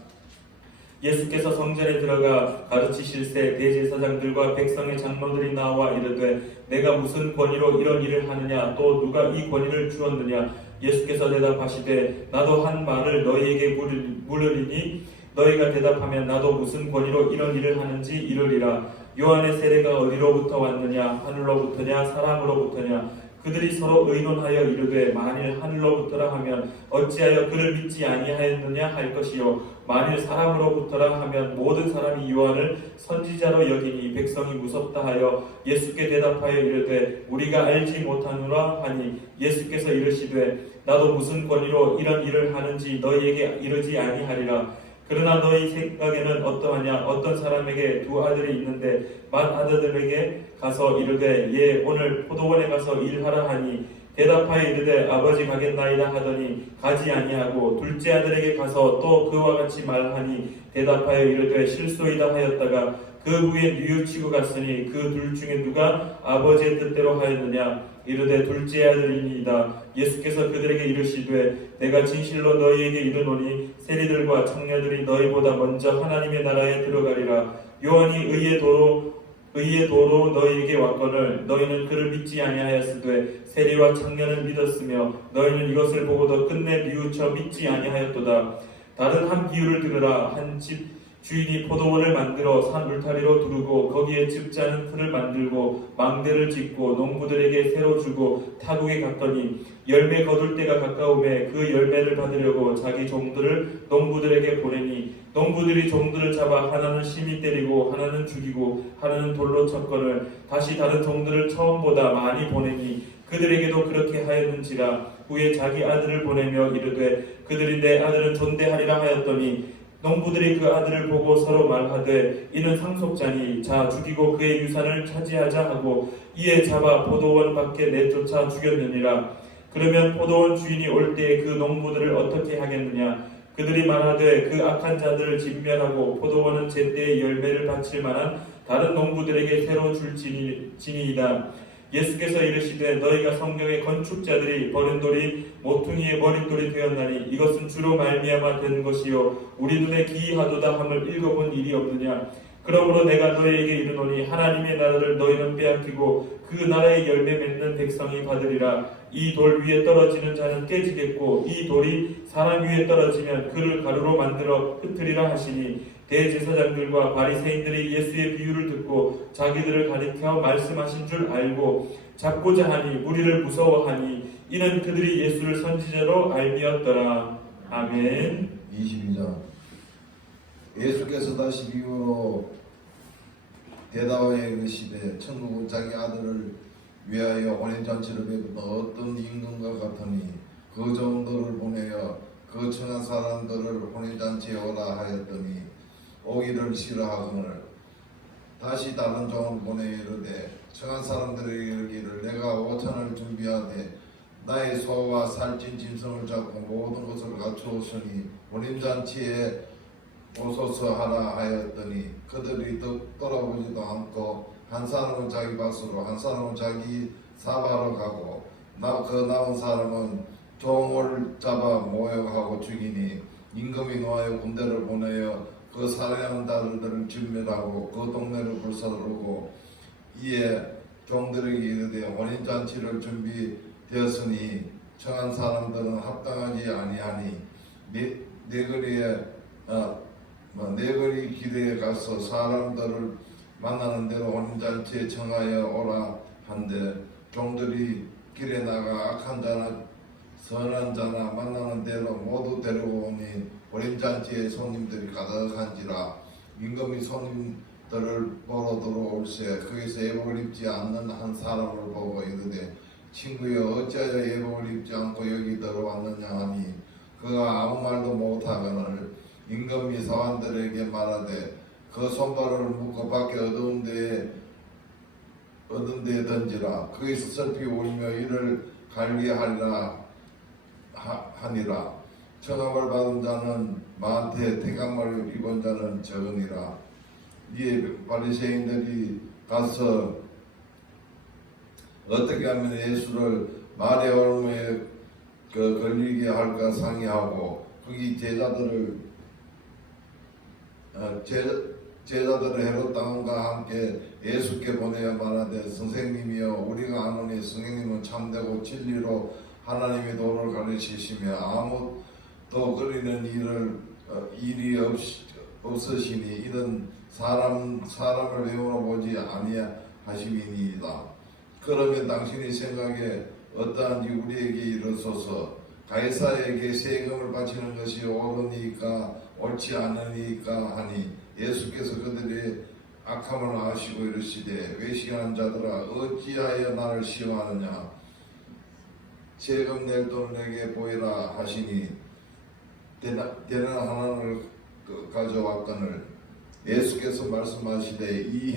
예수께서 성전에 들어가 가르치실새 대제사장들과 백성의 장로들이 나와 이르되 내가 무슨 권위로 이런 일을 하느냐 또 누가 이 권위를 주었느냐. 예수께서 대답하시되 나도 한 말을 너희에게 물으리니 너희가 대답하면 나도 무슨 권위로 이런 일을 하는지 이르리라. 요한의 세례가 어디로부터 왔느냐? 하늘로부터냐 사람으로부터냐? 그들이 서로 의논하여 이르되 만일 하늘로부터라 하면 어찌하여 그를 믿지 아니하였느냐 할 것이요 만일 사람으로부터라 하면 모든 사람이 요한을 선지자로 여기니 백성이 무섭다 하여 예수께 대답하여 이르되 우리가 알지 못하노라 하니 예수께서 이르시되 나도 무슨 권위로 이런 일을 하는지 너희에게 이르지 아니하리라. 그러나 너희 생각에는 어떠하냐? 어떤 사람에게 두 아들이 있는데 맏아들에게 가서 이르되 예 오늘 포도원에 가서 일하라 하니 대답하여 이르되 아버지 가겠나이다 하더니 가지 아니하고 둘째 아들에게 가서 또 그와 같이 말하니 대답하여 이르되 실소이다 하였다가 그 후에 뉘우치고 갔으니 그 둘 중에 누가 아버지의 뜻대로 하였느냐? 이르되 둘째 아들이니이다. 예수께서 그들에게 이르시되 내가 진실로 너희에게 이르노니 세리들과 청년들이 너희보다 먼저 하나님의 나라에 들어가리라. 요한이 의의 도로 너희에게 왔거늘 너희는 그를 믿지 아니하였으되 세리와 청년을 믿었으며 너희는 이것을 보고도 끝내 뉘우쳐 믿지 아니하였도다. 다른 한 비유를 들으라. 한 집 주인이 포도원을 만들어 산 울타리로 두르고 거기에 즙자는 틀을 만들고 망대를 짓고 농부들에게 새로 주고 타국에 갔더니 열매 거둘 때가 가까우매 그 열매를 받으려고 자기 종들을 농부들에게 보내니 농부들이 종들을 잡아 하나는 심히 때리고 하나는 죽이고 하나는 돌로 쳤거늘 다시 다른 종들을 처음보다 많이 보내니 그들에게도 그렇게 하였는지라. 후에 자기 아들을 보내며 이르되 그들이 내 아들은 존대하리라 하였더니 농부들이 그 아들을 보고 서로 말하되 이는 상속자니 자 죽이고 그의 유산을 차지하자 하고 이에 잡아 포도원 밖에 내쫓아 죽였느니라. 그러면 포도원 주인이 올 때에 그 농부들을 어떻게 하겠느냐? 그들이 말하되 그 악한 자들을 진멸하고 포도원은 제때에 열매를 바칠 만한 다른 농부들에게 새로 줄지니이다. 예수께서 이르시되 너희가 성경의 건축자들이 버린 돌이 모퉁이의 머릿돌이 되었나니 이것은 주로 말미암아 된 것이요 우리 눈에 기이하도다 함을 읽어본 일이 없느냐. 그러므로 내가 너희에게 이르노니 하나님의 나라를 너희는 빼앗기고 그 나라의 열매 맺는 백성이 받으리라. 이 돌 위에 떨어지는 자는 깨지겠고 이 돌이 사람 위에 떨어지면 그를 가루로 만들어 흩으리라 하시니 대제사장들과 바리새인들이 예수의 비유를 듣고 자기들을 가리켜 말씀하신 줄 알고 잡고자 하니 무리를 무서워하니 이는 그들이 예수를 선지자로 알미었더라. 아멘. 22장. 예수께서 다시 비유로 대답하여 이르시되 천국은 자기 아들을 위하여 혼인잔치를 베푸던 어떤 임금과 같으니 그 종들을 보내어 그 청한 사람들을 혼인잔치에 오라 하였더니 오기를 싫어하거늘 다시 다른 종을 보내 이르되 청한 사람들에게 이르기를 내가 5천을 준비하되 나의 소와 살찐 짐승을 잡고 모든 것을 갖추었으니 혼인잔치에 오소서 하라 하였더니 그들이 돌아보지도 않고 한 사람은 자기 밭으로 한 사람은 자기 사바로 가고 그 나온 사람은 종을 잡아 모욕하고 죽이니 임금이 노하여 군대를 보내어 그 살해하는 자들을 진멸하고 그 동네를 불사르고 이에 종들에게 이르되 혼인잔치를 준비되었으니 청한 사람들은 합당하지 아니하니 네거리 길에 가서 사람들을 만나는 대로 혼인잔치에 청하여 오라 한데 종들이 길에 나가 악한 자나 선한 자나 만나는 대로 모두 데리고 오니 혼인잔치에 손님들이 가득한지라. 임금이 손님들을 보러 들어올세 거기서 예복을 입지 않는 한 사람을 보고 이르되 친구여 어찌하여 예복을 입지 않고 여기 들어왔느냐 하니 그가 아무 말도 못하거늘 임금이 사환들에게 말하되 그 손발을 묶어 밖에 어두운 데에 던지라. 거기서 슬피 울며 이를 갈기하리라 하니라. 청함을 받은 자는 많되 태강을 입은 자는 적으니라. 이에 바리새인들이 가서 어떻게 하면 예수를 말의 올무에 걸리게 할까 상의하고 거기 제자들을 헤롯 당과 함께 예수께 보내어 말하되 선생님이여 우리가 아노니 선생님은 참되고 진리로 하나님의 도를 가르치시며 아무도 거리는 일이 없으시니 이는 사람을 외우러 보지 아니하심이니이다. 그러면 당신의 생각에 어떠한지 우리에게 이르소서. 가이사에게 세금을 바치는 것이 옳으니까 옳지 않으니까 하니 예수께서 그들의 악함을 아시고 이르시되 외식하는 자들아 어찌하여 나를 시험하느냐. 세금 낼 돈을 내게 보이라 하시니 되는 하나를 가져왔거늘 예수께서 말씀하시되 이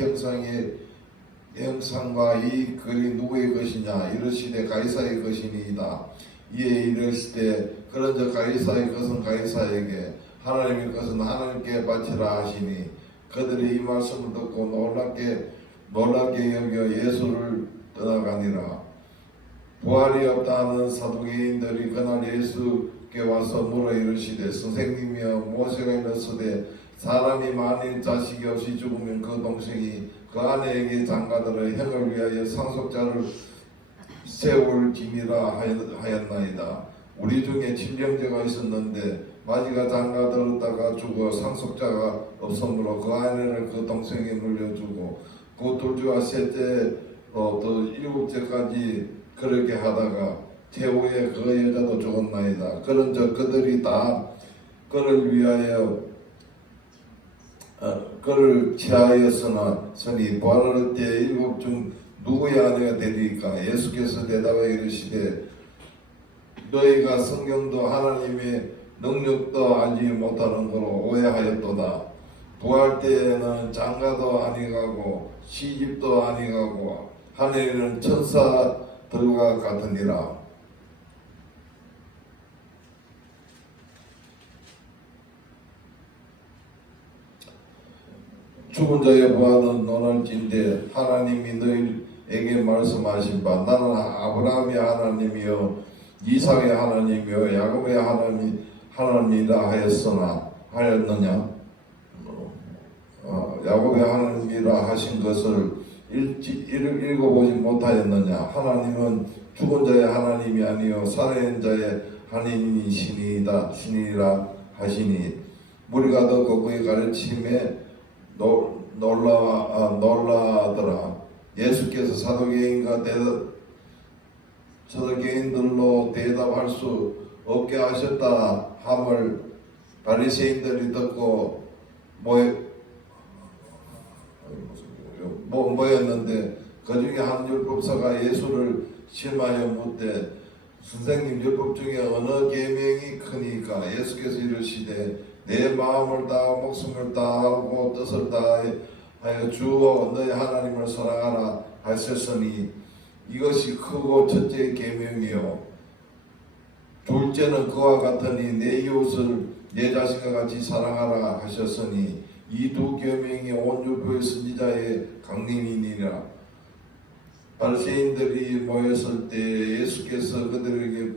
형상과 이 글이 누구의 것이냐. 이르시되 가이사의 것이니이다. 이에 이르시되 그런즉 가이사의 것은 가이사에게 하나님의 것은 하나님께 바치라 하시니 그들이 이 말씀을 듣고 놀랍게 여겨 예수를 떠나가니라. 부활이 없다 하는 사두개인들이 그날 예수께 와서 물어 이르시되 선생님이여 모세가 이르시되 사람이 만일 자식이 없이 죽으면 그 동생이 그 아내에게 장가들어 형을 위하여 상속자를 세울지니라 하였나이다. 우리 중에 친정제가 있었는데 마지가 장가들었다가 죽어 상속자가 없으므로 그 아내를 그 동생에 물려주고 그 둘째와 셋째 또 일곱째까지 그렇게 하다가 최후에 그 여자도 죽었나이다. 그런즉 그들이 다 그를 위하여 그를 취하였으니 부활할 때 일곱 중 누구의 아내가 되리까. 예수께서 대답하여 이르시되 너희가 성경도 하나님의 능력도 알지 못하는 거로 오해하였도다. 부활 때에는 장가도 아니가고 시집도 아니가고 하늘에는 천사들과 같으니라. 죽은 자의 부활은 논할진대 하나님이 너희에게 말씀하신 바 나는 아브라함의 하나님이요 이삭의 하나님이요 야곱의 하나님이라 하였느냐. 야곱의 하나님이라 하신 것을 읽어보지 못하였느냐. 하나님은 죽은 자의 하나님이 아니요 살아있는 자의 하나님이시니라 하시니 무리가 듣고 그의 가르침에 놀라더라. 예수께서 사두개인들로 대답할 수 없게 하셨다 함을 바리새인들이 듣고 모였는데 그 중에 한 율법사가 예수를 실마하여 묻되 선생님 율법 중에 어느 계명이 크니까. 예수께서 이르시되 내 마음을 다하고 목숨을 다하고 뜻을 다하여 주어 너희 하나님을 사랑하라 하셨으니 이것이 크고 첫째 계명이요 둘째는 그와 같으니 내 이웃을 내 자신과 같이 사랑하라 하셨으니 이 두 계명이 온 율법의 선지자의 강림이니라. 바리새인들이 모였을 때 예수께서 그들에게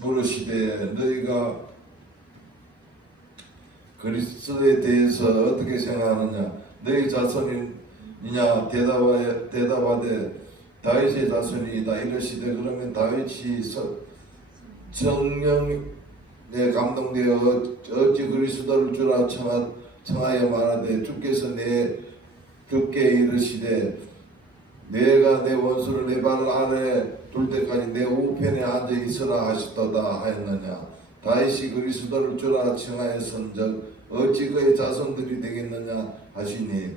물으시되 너희가 그리스도에 대해서 어떻게 생각하느냐. 너희 자손이냐. 대답하되 다윗의 자손이다. 이르시되 그러면 다윗이 성령에 감동되어 어찌 그리스도를 주라 청하여 말하되 주께서 주께 이르시되 내가 내 원수를 내 발 아래 둘 때까지 내 우편에 앉아 있으라 하셨도다 하였느냐. 다윗이 그리스도를 주라 청하였은즉 어찌 그의 자손들이 되겠느냐 하시니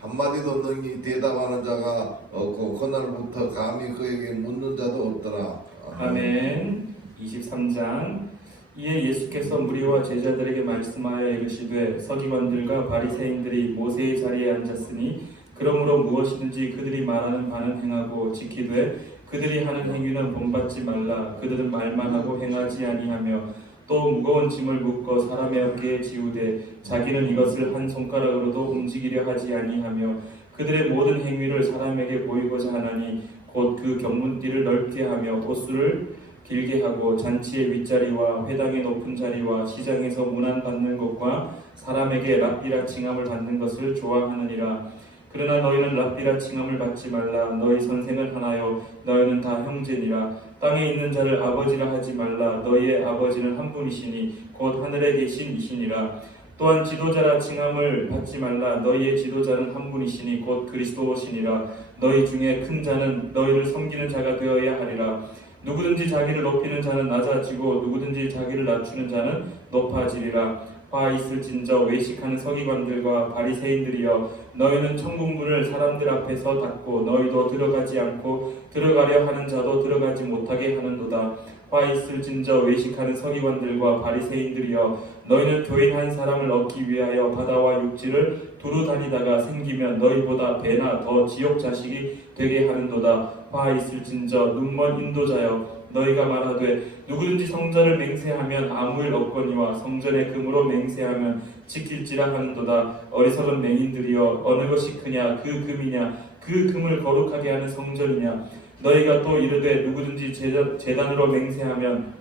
한마디도 능히 대답하는 자가 없고 그날부터 감히 그에게 묻는 자도 없더라. 아멘. 23장. 이에 예수께서 무리와 제자들에게 말씀하여 이르시되 서기관들과 바리새인들이 모세의 자리에 앉았으니 그러므로 무엇이든지 그들이 말하는 바는 행하고 지키되 그들이 하는 행위는 본받지 말라. 그들은 말만 하고 행하지 아니하며 또 무거운 짐을 묶어 사람의 어깨에 지우되 자기는 이것을 한 손가락으로도 움직이려 하지 아니하며 그들의 모든 행위를 사람에게 보이고자 하나니 곧 그 경문띠를 넓게 하며 옷수를 길게 하고 잔치의 윗자리와 회당의 높은 자리와 시장에서 문안 받는 것과 사람에게 랍비라 칭함을 받는 것을 좋아하느니라. 그러나 너희는 랍비라 칭함을 받지 말라. 너희 선생은 하나요 너희는 다 형제니라. 땅에 있는 자를 아버지라 하지 말라. 너희의 아버지는 한 분이시니 곧 하늘에 계신 이시니라. 또한 지도자라 칭함을 받지 말라. 너희의 지도자는 한 분이시니 곧 그리스도시니라. 너희 중에 큰 자는 너희를 섬기는 자가 되어야 하리라. 누구든지 자기를 높이는 자는 낮아지고 누구든지 자기를 낮추는 자는 높아지리라. 화 있을진저 외식하는 서기관들과 바리새인들이여, 너희는 천국문을 사람들 앞에서 닫고 너희도 들어가지 않고 들어가려 하는 자도 들어가지 못하게 하는도다. 화 있을진저 외식하는 서기관들과 바리새인들이여, 너희는 교인 한 사람을 얻기 위하여 바다와 육지를 두루 다니다가 생기면 너희보다 배나 더 지옥 자식이 되게 하는도다. 화 있을진저 눈먼 인도자여, 너희가 말하되 누구든지 성전을 맹세하면 아무 일 없거니와 성전의 금으로 맹세하면 지킬지라 하는도다. 어리석은 맹인들이여, 어느 것이 크냐, 그 금이냐, 그 금을 거룩하게 하는 성전이냐. 너희가 또 이르되 누구든지 제단으로 맹세하면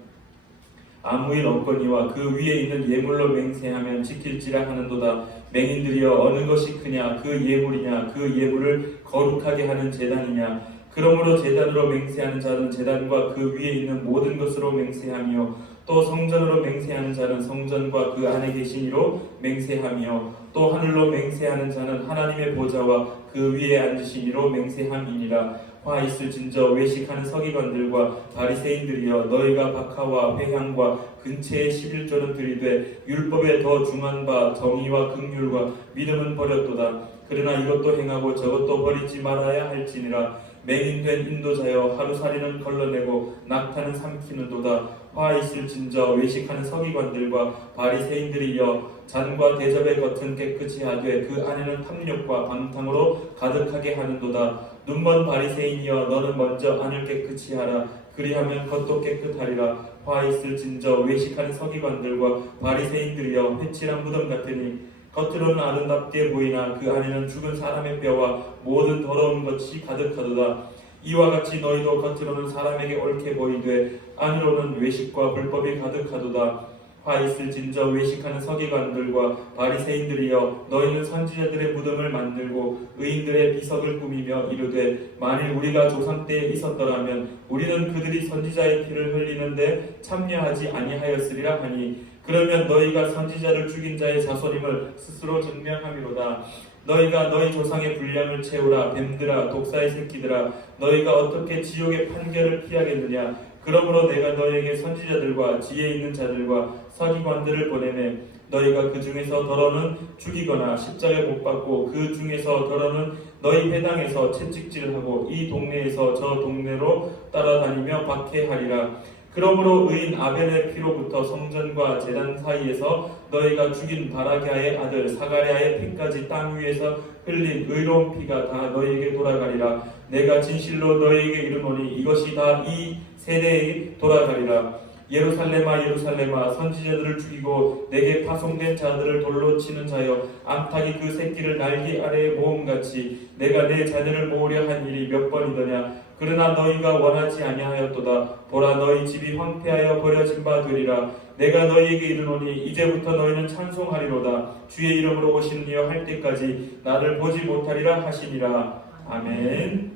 아무 일 없거니와 그 위에 있는 예물로 맹세하면 지킬지라 하는도다. 맹인들이여, 어느 것이 크냐, 그 예물이냐, 그 예물을 거룩하게 하는 제단이냐. 그러므로 제단으로 맹세하는 자는 제단과 그 위에 있는 모든 것으로 맹세하며, 또 성전으로 맹세하는 자는 성전과 그 안에 계신 이로 맹세하며, 또 하늘로 맹세하는 자는 하나님의 보좌와 그 위에 앉으신 이로 맹세함이니라. 화 있을진저 외식하는 서기관들과 바리새인들이여, 너희가 박하와 회향과 근체의 11조는 들이되 율법에 더 중한 바 정의와 긍휼과 믿음은 버렸도다. 그러나 이것도 행하고 저것도 버리지 말아야 할지니라. 맹인된 인도자여, 하루살이는 걸러내고 낙타는 삼키는도다. 화 있을진저 외식하는 서기관들과 바리새인들이여, 잔과 대접의 겉은 깨끗이 하되 그 안에는 탐욕과 방탕으로 가득하게 하는도다. 눈먼 바리새인이여, 너는 먼저 안을 깨끗이 하라. 그리하면 겉도 깨끗하리라. 화 있을진저 외식하는 서기관들과 바리새인들이여, 회칠한 무덤 같으니 겉으로는 아름답게 보이나 그 안에는 죽은 사람의 뼈와 모든 더러운 것이 가득하도다. 이와 같이 너희도 겉으로는 사람에게 옳게 보이되 안으로는 외식과 불법이 가득하도다. 화 있을진저 외식하는 서기관들과 바리새인들이여, 너희는 선지자들의 무덤을 만들고 의인들의 비석을 꾸미며 이르되 만일 우리가 조상 때에 있었더라면 우리는 그들이 선지자의 피를 흘리는데 참여하지 아니하였으리라 하니, 그러면 너희가 선지자를 죽인 자의 자손임을 스스로 증명함이로다. 너희가 너희 조상의 분량을 채우라. 뱀들아, 독사의 새끼들아, 너희가 어떻게 지옥의 판결을 피하겠느냐. 그러므로 내가 너희에게 선지자들과 지혜 있는 자들과 서기관들을 보내매 너희가 그 중에서 더러는 죽이거나 십자가에 못 박고 그 중에서 더러는 너희 회당에서 채찍질하고 이 동네에서 저 동네로 따라다니며 박해하리라. 그러므로 의인 아벨의 피로부터 성전과 제단 사이에서 너희가 죽인 바라기아의 아들 사가랴의 피까지 땅 위에서 흘린 의로운 피가 다 너희에게 돌아가리라. 내가 진실로 너희에게 이르노니 이것이 다 이 세대에 돌아가리라. 예루살렘아 예루살렘아, 선지자들을 죽이고 내게 파송된 자들을 돌로 치는 자여, 암탉이 그 새끼를 날개 아래에 모음같이 내가 내 자녀를 모으려 한 일이 몇 번이더냐. 그러나 너희가 원하지 아니하였도다. 보라, 너희 집이 황폐하여 버려진 바 되리라. 내가 너희에게 이르노니 이제부터 너희는 찬송하리로다. 주의 이름으로 오시는 이여 할 때까지 나를 보지 못하리라 하시니라. 아멘.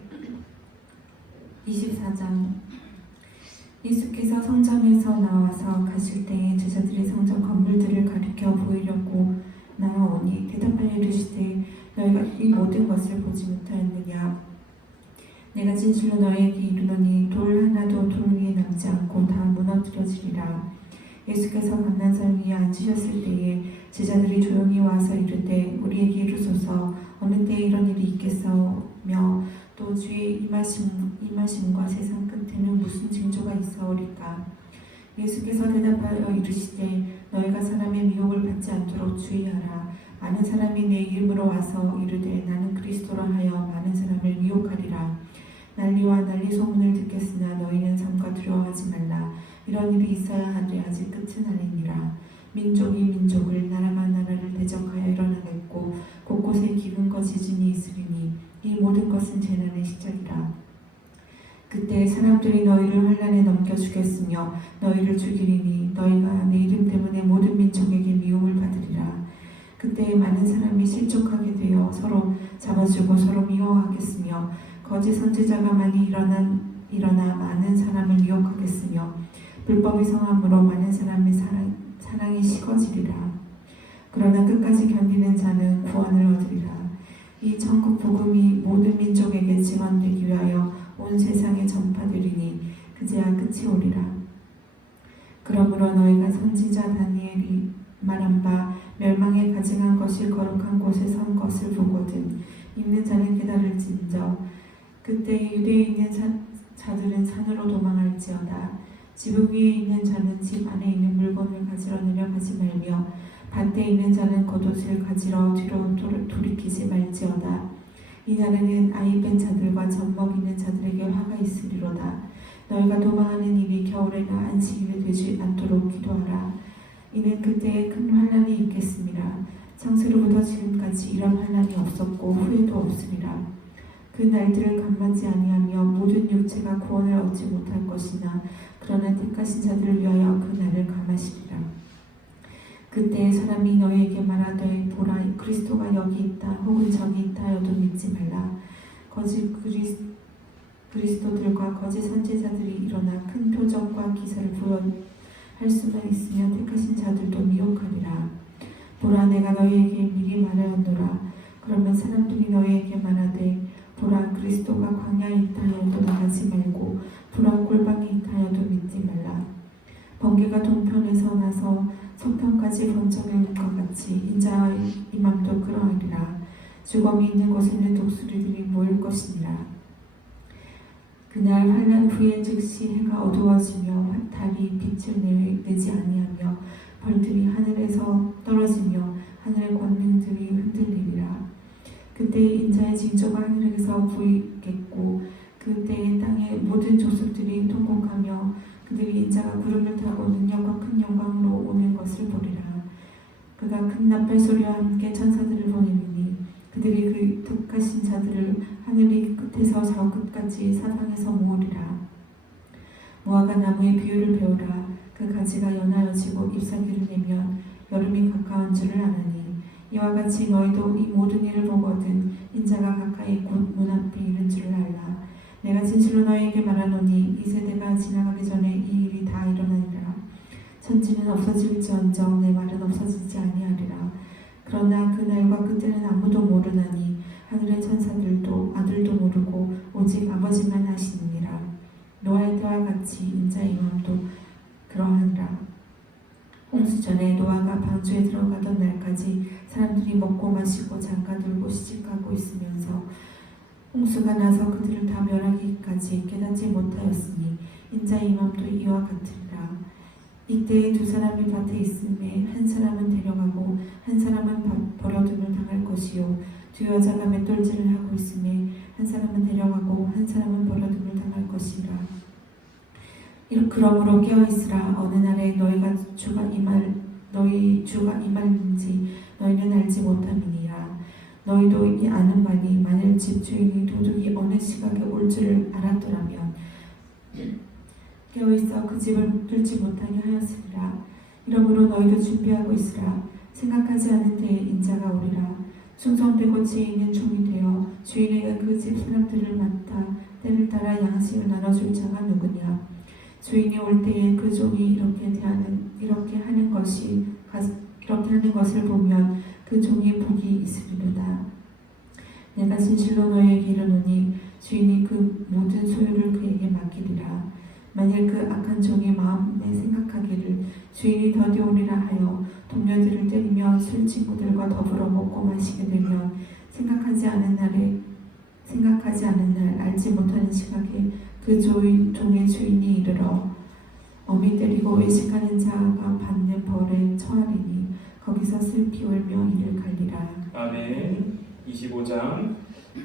24장. 예수께서 성전에서 나와서 가실 때에 제자들이 성전 건물들을 가리켜 보이려고 나아오니 대답하여 이르시되 너희가 이 모든 것을 보지 못하였느냐. 내가 진실로 너희에게 이르노니 돌 하나도 돌 위에 남지 않고 다 무너뜨려지리라. 예수께서 감난산 위에 앉으셨을 때에 제자들이 조용히 와서 이르되 우리에게 이르소서 어느 때에 이런 일이 있겠사오며 또 주의 임하심과 세상 끝에는 무슨 징조가 있사오리까. 예수께서 대답하여 이르시되 너희가 사람의 미혹을 받지 않도록 주의하라. 많은 사람이 내 이름으로 와서 이르되 나는 그리스도라 하여 많은 사람을 미혹하리라. 난리와 난리 소문을 듣겠으나 너희는 삼가 두려워하지 말라. 이런 일이 있어야 하되 아직 끝은 아니니라. 민족이 민족을, 나라가 나라를 대적하여 일어나겠고 곳곳에 기근과 지진이 있으리니 이 모든 것은 재난의 시작이라. 그때 사람들이 너희를 환난에 넘겨 주겠으며 너희를 죽이리니 너희가 내 이름 때문에 모든 민족에게 미움을 받으리라. 그때 많은 사람이 실족하게 되어 서로 잡아주고 서로 미워하겠으며 거짓 선지자가 많이 일어나 많은 사람을 유혹하겠으며 불법이 성함으로 많은 사람의 사랑이 식어지리라. 그러나 끝까지 견디는 자는 구원을 얻으리라. 이 천국 복음이 모든 민족에게 증언되기 위하여 온 세상에 전파되리니 그제야 끝이 오리라. 그러므로 너희가 선지자 다니엘이 말한 바 멸망에 가증한 것이 거룩한 곳에 선 것을 보거든 읽는 자는 깨달을진저 그때 유대에 있는 자들은 산으로 도망할지어다. 지붕 위에 있는 자는 집 안에 있는 물건을 가지러 내려가지 말며 밭에 있는 자는 겉옷을 가지러 뒤로 돌이키지 말지어다. 이날에는 아이 뺀 자들과 젖 먹이는 자들에게 화가 있으리로다. 너희가 도망하는 일이 겨울에나 안식일에 되지 않도록 기도하라. 이는 그때에 큰 환난이 있겠습니다. 창세로부터 지금까지 이런 환난이 없었고 후에도 없으리라. 그 날들을 감하지 아니하며 모든 육체가 구원을 얻지 못할 것이나 그러나 택하신 자들을 위하여 그 날을 감하시리라. 그때 사람이 너희에게 말하되 보라 그리스도가 여기 있다 혹은 저기 있다 하여도 믿지 말라. 거짓 그리스도들과 거짓 선지자들이 일어나 큰 표적과 기사를 부여할 수만 있으며 택하신 자들도 미혹하리라. 보라 내가 너희에게 미리 말하였노라. 그러면 사람들이 너희에게 말하되 보라 그리스도가 광야에 있다 하여도 나가지 말고 보라 골방에 있다 하여도 믿지 말라. 번개가 동편에서 나서 서편까지 번쩍일 것 같이 인자의 이맘도 그러하리라. 주검이 있는 곳에는 독수리들이 모일 것이니라. 그날 환난 후에 즉시 해가 어두워지며 달이 빛을 내지 아니하며 벌들이 하늘에서 떨어지며 하늘의 권능들이 흔들리리라. 그때 인자의 징조가 하늘에서 보이겠고 그때 땅의 모든 족속들이 통곡하며 그들이 인자가 구름을 타고 능력과 큰 영광으로 오는 것을 보리라. 그가 큰 나팔 소리와 함께 천사들을 보내리니 그들이 그 택하신 자들을 하늘의 끝에서 저 끝까지 사방에서 모으리라. 무화과 나무의 비유를 배우라. 그 가지가 연하여지고 잎사귀를 내면 여름이 가까운 줄을 아느니 이와 같이 너희도 이 모든 일을 보거든 인자가 가까이 곧 문 앞에 이른 줄을 알라. 내가 진실로 너희에게 말하노니 이 세대가 지나가기 전에 이 일이 다 일어나리라. 천지는 없어질지언정 내 말은 없어지지 아니하리라. 그러나 그 날과 그때는 아무도 모르나니 하늘의 천사들도 아들도 모르고 오직 아버지만 아시느니라. 노아의 때와 같이 인자의 임함도 그러하니라. 홍수 전에 노아가 방주에 들어가던 날까지 사람들이 먹고 마시고 장가들고 시집가고 있으면서 홍수가 나서 그들을 다 멸하기까지 깨닫지 못하였으니 인자의 임함도 이와 같으리라. 이때에 두 사람이 밭에 있음에 한 사람은 데려가고 한 사람은 버려둠을 당할 것이요 두 여자가 맷돌질을 하고 있음에 한 사람은 데려가고 한 사람은 버려둠을 당할 것이라. 그러므로 깨어있으라. 어느 날에 너희 주가 임할는지 너희는 알지 못함이니라. 너희도 이미 아는 바니 만일 집주인이 도둑이 어느 시각에 올 줄을 알았더라면 깨어있어 그 집을 뚫지 못하게 하였으리라. 이러므로 너희도 준비하고 있으라. 생각하지 않은 때에 인자가 오리라. 충성되고 지혜 있는 종이 되어 주인에게 그 집 사람들을 맡아 때를 따라 양식을 나눠줄 자가 누구냐. 주인이 올 때에 그 종이 이렇게 하는 것을 보면 그 종이 복이 있으리로다. 내가 진실로 너희에게 이르노니 주인이 그 모든 소유를 그에게 맡기리라. 만일 그 악한 종이 마음에 생각하기를 주인이 더디 오리라 하여 동료들을 때리며 술 친구들과 더불어 먹고 마시게 되면 생각하지 않은 날 알지 못하는 시각에 그 종의 주인이 이르러 어미 때리고 외식하는 자가 받는 벌에 처하리니 거기서 슬피 울며 이를 갈리라. 아멘. 25장.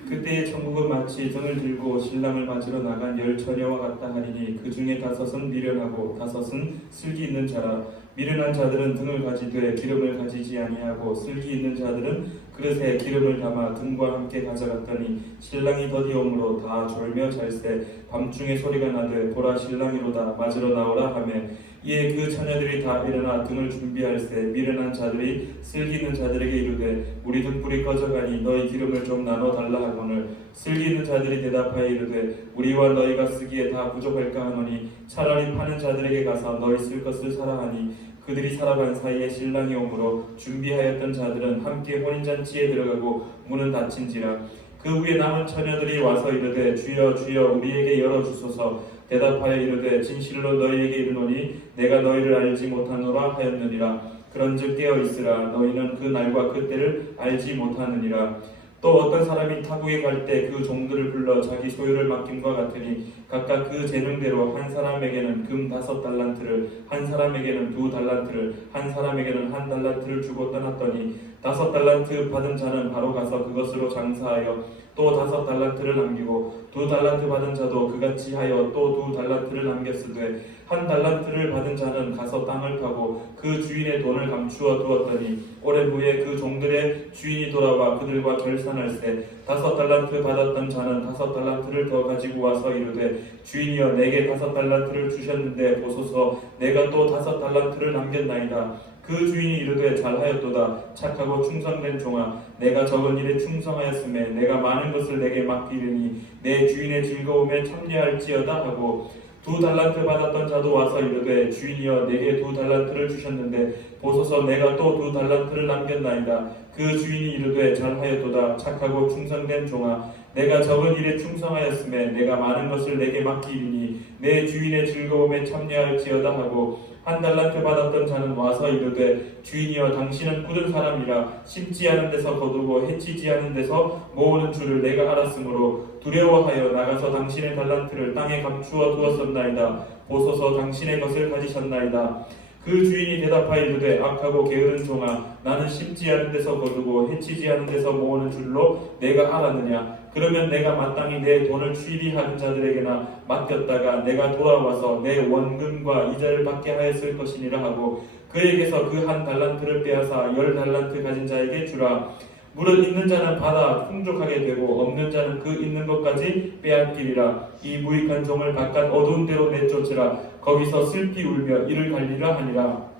그때의 천국은 마치 등을 들고 신랑을 맞으러 나간 열 처녀와 같다 하리니 그 중에 5은 미련하고 5은 슬기 있는 자라. 미련한 자들은 등을 가지되 기름을 가지지 아니하고 슬기 있는 자들은 그릇에 기름을 담아 등과 함께 가져갔더니 신랑이 더디오므로 다 졸며 잘세 밤중에 소리가 나되 보라 신랑이로다 맞으러 나오라 하매 이에 그 처녀들이 다 일어나 등을 준비할세 미련한 자들이 슬기는 자들에게 이르되 우리 등불이 꺼져가니 너희 기름을 좀 나눠 달라 하거늘 슬기는 자들이 대답하여 이르되 우리와 너희가 쓰기에 다 부족할까 하노니 차라리 파는 자들에게 가서 너희 쓸 것을 사라 하니 그들이 살아간 사이에 신랑이 오므로 준비하였던 자들은 함께 혼인잔치에 들어가고 문은 닫힌지라. 그 후에 남은 처녀들이 와서 이르되 주여 주여 우리에게 열어주소서. 대답하여 이르되 진실로 너희에게 이르노니 내가 너희를 알지 못하노라 하였느니라. 그런즉 깨어 있으라. 너희는 그 날과 그 때를 알지 못하느니라. 또 어떤 사람이 타국에 갈 때 그 종들을 불러 자기 소유를 맡김과 같으니 각각 그 재능대로 한 사람에게는 금 5달란트를 한 사람에게는 2달란트를 한 사람에게는 1달란트를 주고 떠났더니 5달란트 받은 자는 바로 가서 그것으로 장사하여 또 5달란트를 남기고 2달란트 받은 자도 그같이 하여 또 2달란트를 남겼으되 1달란트를 받은 자는 가서 땅을 파고 그 주인의 돈을 감추어 두었더니 오랜 후에 그 종들의 주인이 돌아와 그들과 결산할세 5달란트 받았던 자는 5달란트를 더 가지고 와서 이르되 주인이여 내게 5달란트를 주셨는데 보소서 내가 또 5달란트를 남겼나이다. 그 주인이 이르되 잘하였도다. 착하고 충성된 종아 내가 적은 일에 충성하였음에 내가 많은 것을 내게 맡기리니 내 주인의 즐거움에 참여할지어다 하고 2달란트 받았던 자도 와서 이르되 주인이여 내게 2달란트를 주셨는데 보소서 내가 또 2달란트를 남겼나이다. 그 주인이 이르되 잘하였도다. 착하고 충성된 종아 내가 적은 일에 충성하였음에 내가 많은 것을 내게 맡기리니 내 주인의 즐거움에 참여할지어다 하고 1달란트 받았던 자는 와서 이르되 주인이여 당신은 굳은 사람이라 심지 않은 데서 거두고 해치지 않은 데서 모으는 줄을 내가 알았으므로 두려워하여 나가서 당신의 달란트를 땅에 감추어 두었었나이다. 보소서 당신의 것을 가지셨나이다. 그 주인이 대답하여 이르되 악하고 게으른 종아 나는 심지 않은 데서 거두고 해치지 않은 데서 모으는 줄로 내가 알았느냐. 그러면 내가 마땅히 내 돈을 취리하는 자들에게나 맡겼다가 내가 돌아와서 내 원금과 이자를 받게 하였을 것이니라 하고 그에게서 그 1달란트를 빼앗아 10달란트 가진 자에게 주라. 물은 있는 자는 받아 풍족하게 되고 없는 자는 그 있는 것까지 빼앗기리라. 이 무익한 종을 바깥 어두운 데로 내쫓으라. 거기서 슬피 울며 이를 갈리라 하니라.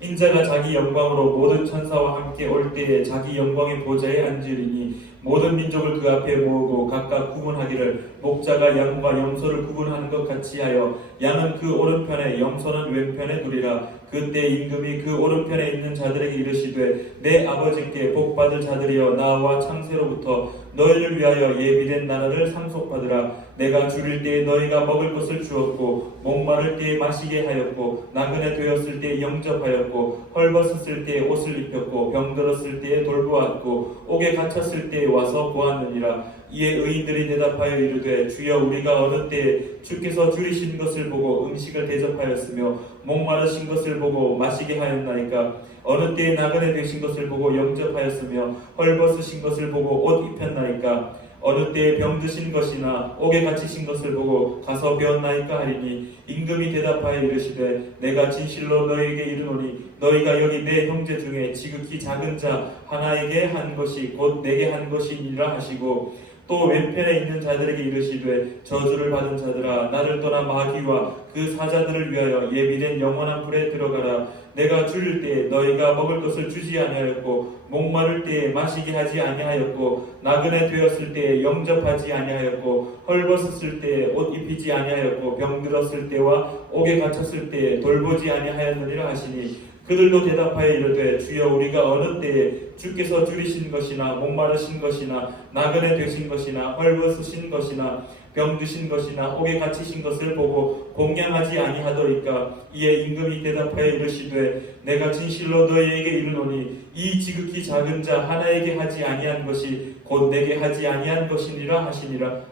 인자가 자기 영광으로 모든 천사와 함께 올 때에 자기 영광의 보좌에 앉으리니 모든 민족을 그 앞에 모으고 각각 구분하기를 목자가 양과 염소를 구분하는 것 같이 하여 양은 그 오른편에 염소는 왼편에 두리라. 그때 임금이 그 오른편에 있는 자들에게 이르시되 내 아버지께 복받을 자들이여 나와 창세로부터 너희를 위하여 예비된 나라를 상속받으라. 내가 줄일 때에 너희가 먹을 것을 주었고 목마를 때에 마시게 하였고 나그네 되었을 때에 영접하였고 헐벗었을 때에 옷을 입혔고 병들었을 때에 돌보았고 옥에 갇혔을 때에 와서 보았느니라. 이에 의인들이 대답하여 이르되 주여 우리가 어느 때에 주께서 줄이신 것을 보고 음식을 대접하였으며 목마르신 것을 보고 마시게 하였나이까. 어느 때에 나그네 되신 것을 보고 영접하였으며 헐벗으신 것을 보고 옷 입혔나이까. 어느 때에 병드신 것이나 옥에 갇히신 것을 보고 가서 배웠나이까 하리니 임금이 대답하여 이르시되 내가 진실로 너희에게 이르노니 너희가 여기 내 형제 중에 지극히 작은 자 하나에게 한 것이 곧 내게 한 것이니라 하시고 또 왼편에 있는 자들에게 이르시되 저주를 받은 자들아 나를 떠나 마귀와 그 사자들을 위하여 예비된 영원한 불에 들어가라. 내가 줄일 때에 너희가 먹을 것을 주지 아니하였고 목마를 때에 마시게 하지 아니하였고 나그네 되었을 때에 영접하지 아니하였고 헐벗었을 때에 옷 입히지 아니하였고 병들었을 때와 옥에 갇혔을 때에 돌보지 아니하였느니라 하시니 그들도 대답하여 이르되 주여 우리가 어느 때에 주께서 줄이신 것이나 목마르신 것이나 나그네 되신 것이나 헐벗으신 것이나 병드신 것이나 옥에 갇히신 것을 보고 공양하지 아니하더이까. 이에 임금이 대답하여 이르시되 내가 진실로 너희에게 이르노니 이 지극히 작은 자 하나에게 하지 아니한 것이 곧 내게 하지 아니한 것이니라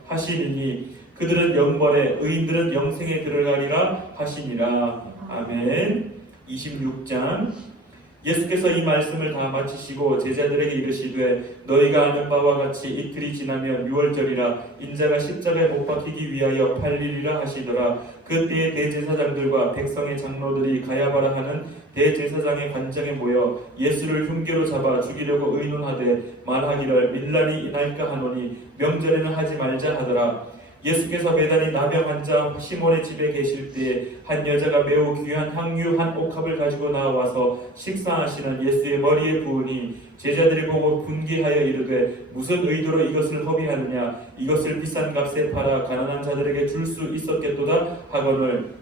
하시니니 그들은 영벌에 의인들은 영생에 들어가리라 하시니라. 아멘. 26장. 예수께서 이 말씀을 다 마치시고 제자들에게 이르시되 너희가 아는 바와 같이 이틀이 지나면 유월절이라 인자가 십자가에 못 박히기 위하여 팔리리라 하시더라. 그때에 대제사장들과 백성의 장로들이 가야바라 하는 대제사장의 관장에 모여 예수를 흉계로 잡아 죽이려고 의논하되 말하기를 밀란이 인할까 하노니 명절에는 하지 말자 하더라. 예수께서 배달인 나병 환자 시몬의 집에 계실 때에 한 여자가 매우 귀한 향유 한 옥합을 가지고 나와서 식사하시는 예수의 머리에 부으니 제자들이 보고 분기하여 이르되 무슨 의도로 이것을 허비하느냐 이것을 비싼 값에 팔아 가난한 자들에게 줄 수 있었겠도다 하거늘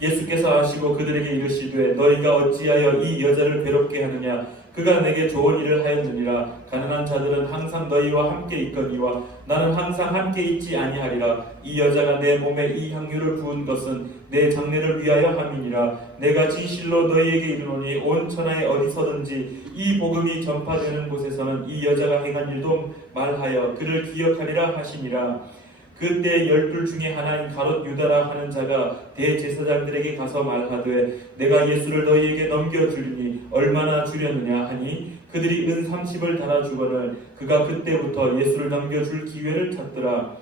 예수께서 아시고 그들에게 이르시되 너희가 어찌하여 이 여자를 괴롭게 하느냐 그가 내게 좋은 일을 하였느니라 가난한 자들은 항상 너희와 함께 있거니와 나는 항상 함께 있지 아니하리라 이 여자가 내 몸에 이 향유를 부은 것은 내 장례를 위하여 함이니라 내가 진실로 너희에게 이르노니 온 천하에 어디서든지 이 복음이 전파되는 곳에서는 이 여자가 행한 일도 말하여 그를 기억하리라 하시니라 그때 12 중에 하나인 가롯 유다라 하는 자가 대제사장들에게 가서 말하되 내가 예수를 너희에게 넘겨주리니 얼마나 주려느냐 하니 그들이 은 30을 달아주거늘 그가 그때부터 예수를 넘겨줄 기회를 찾더라.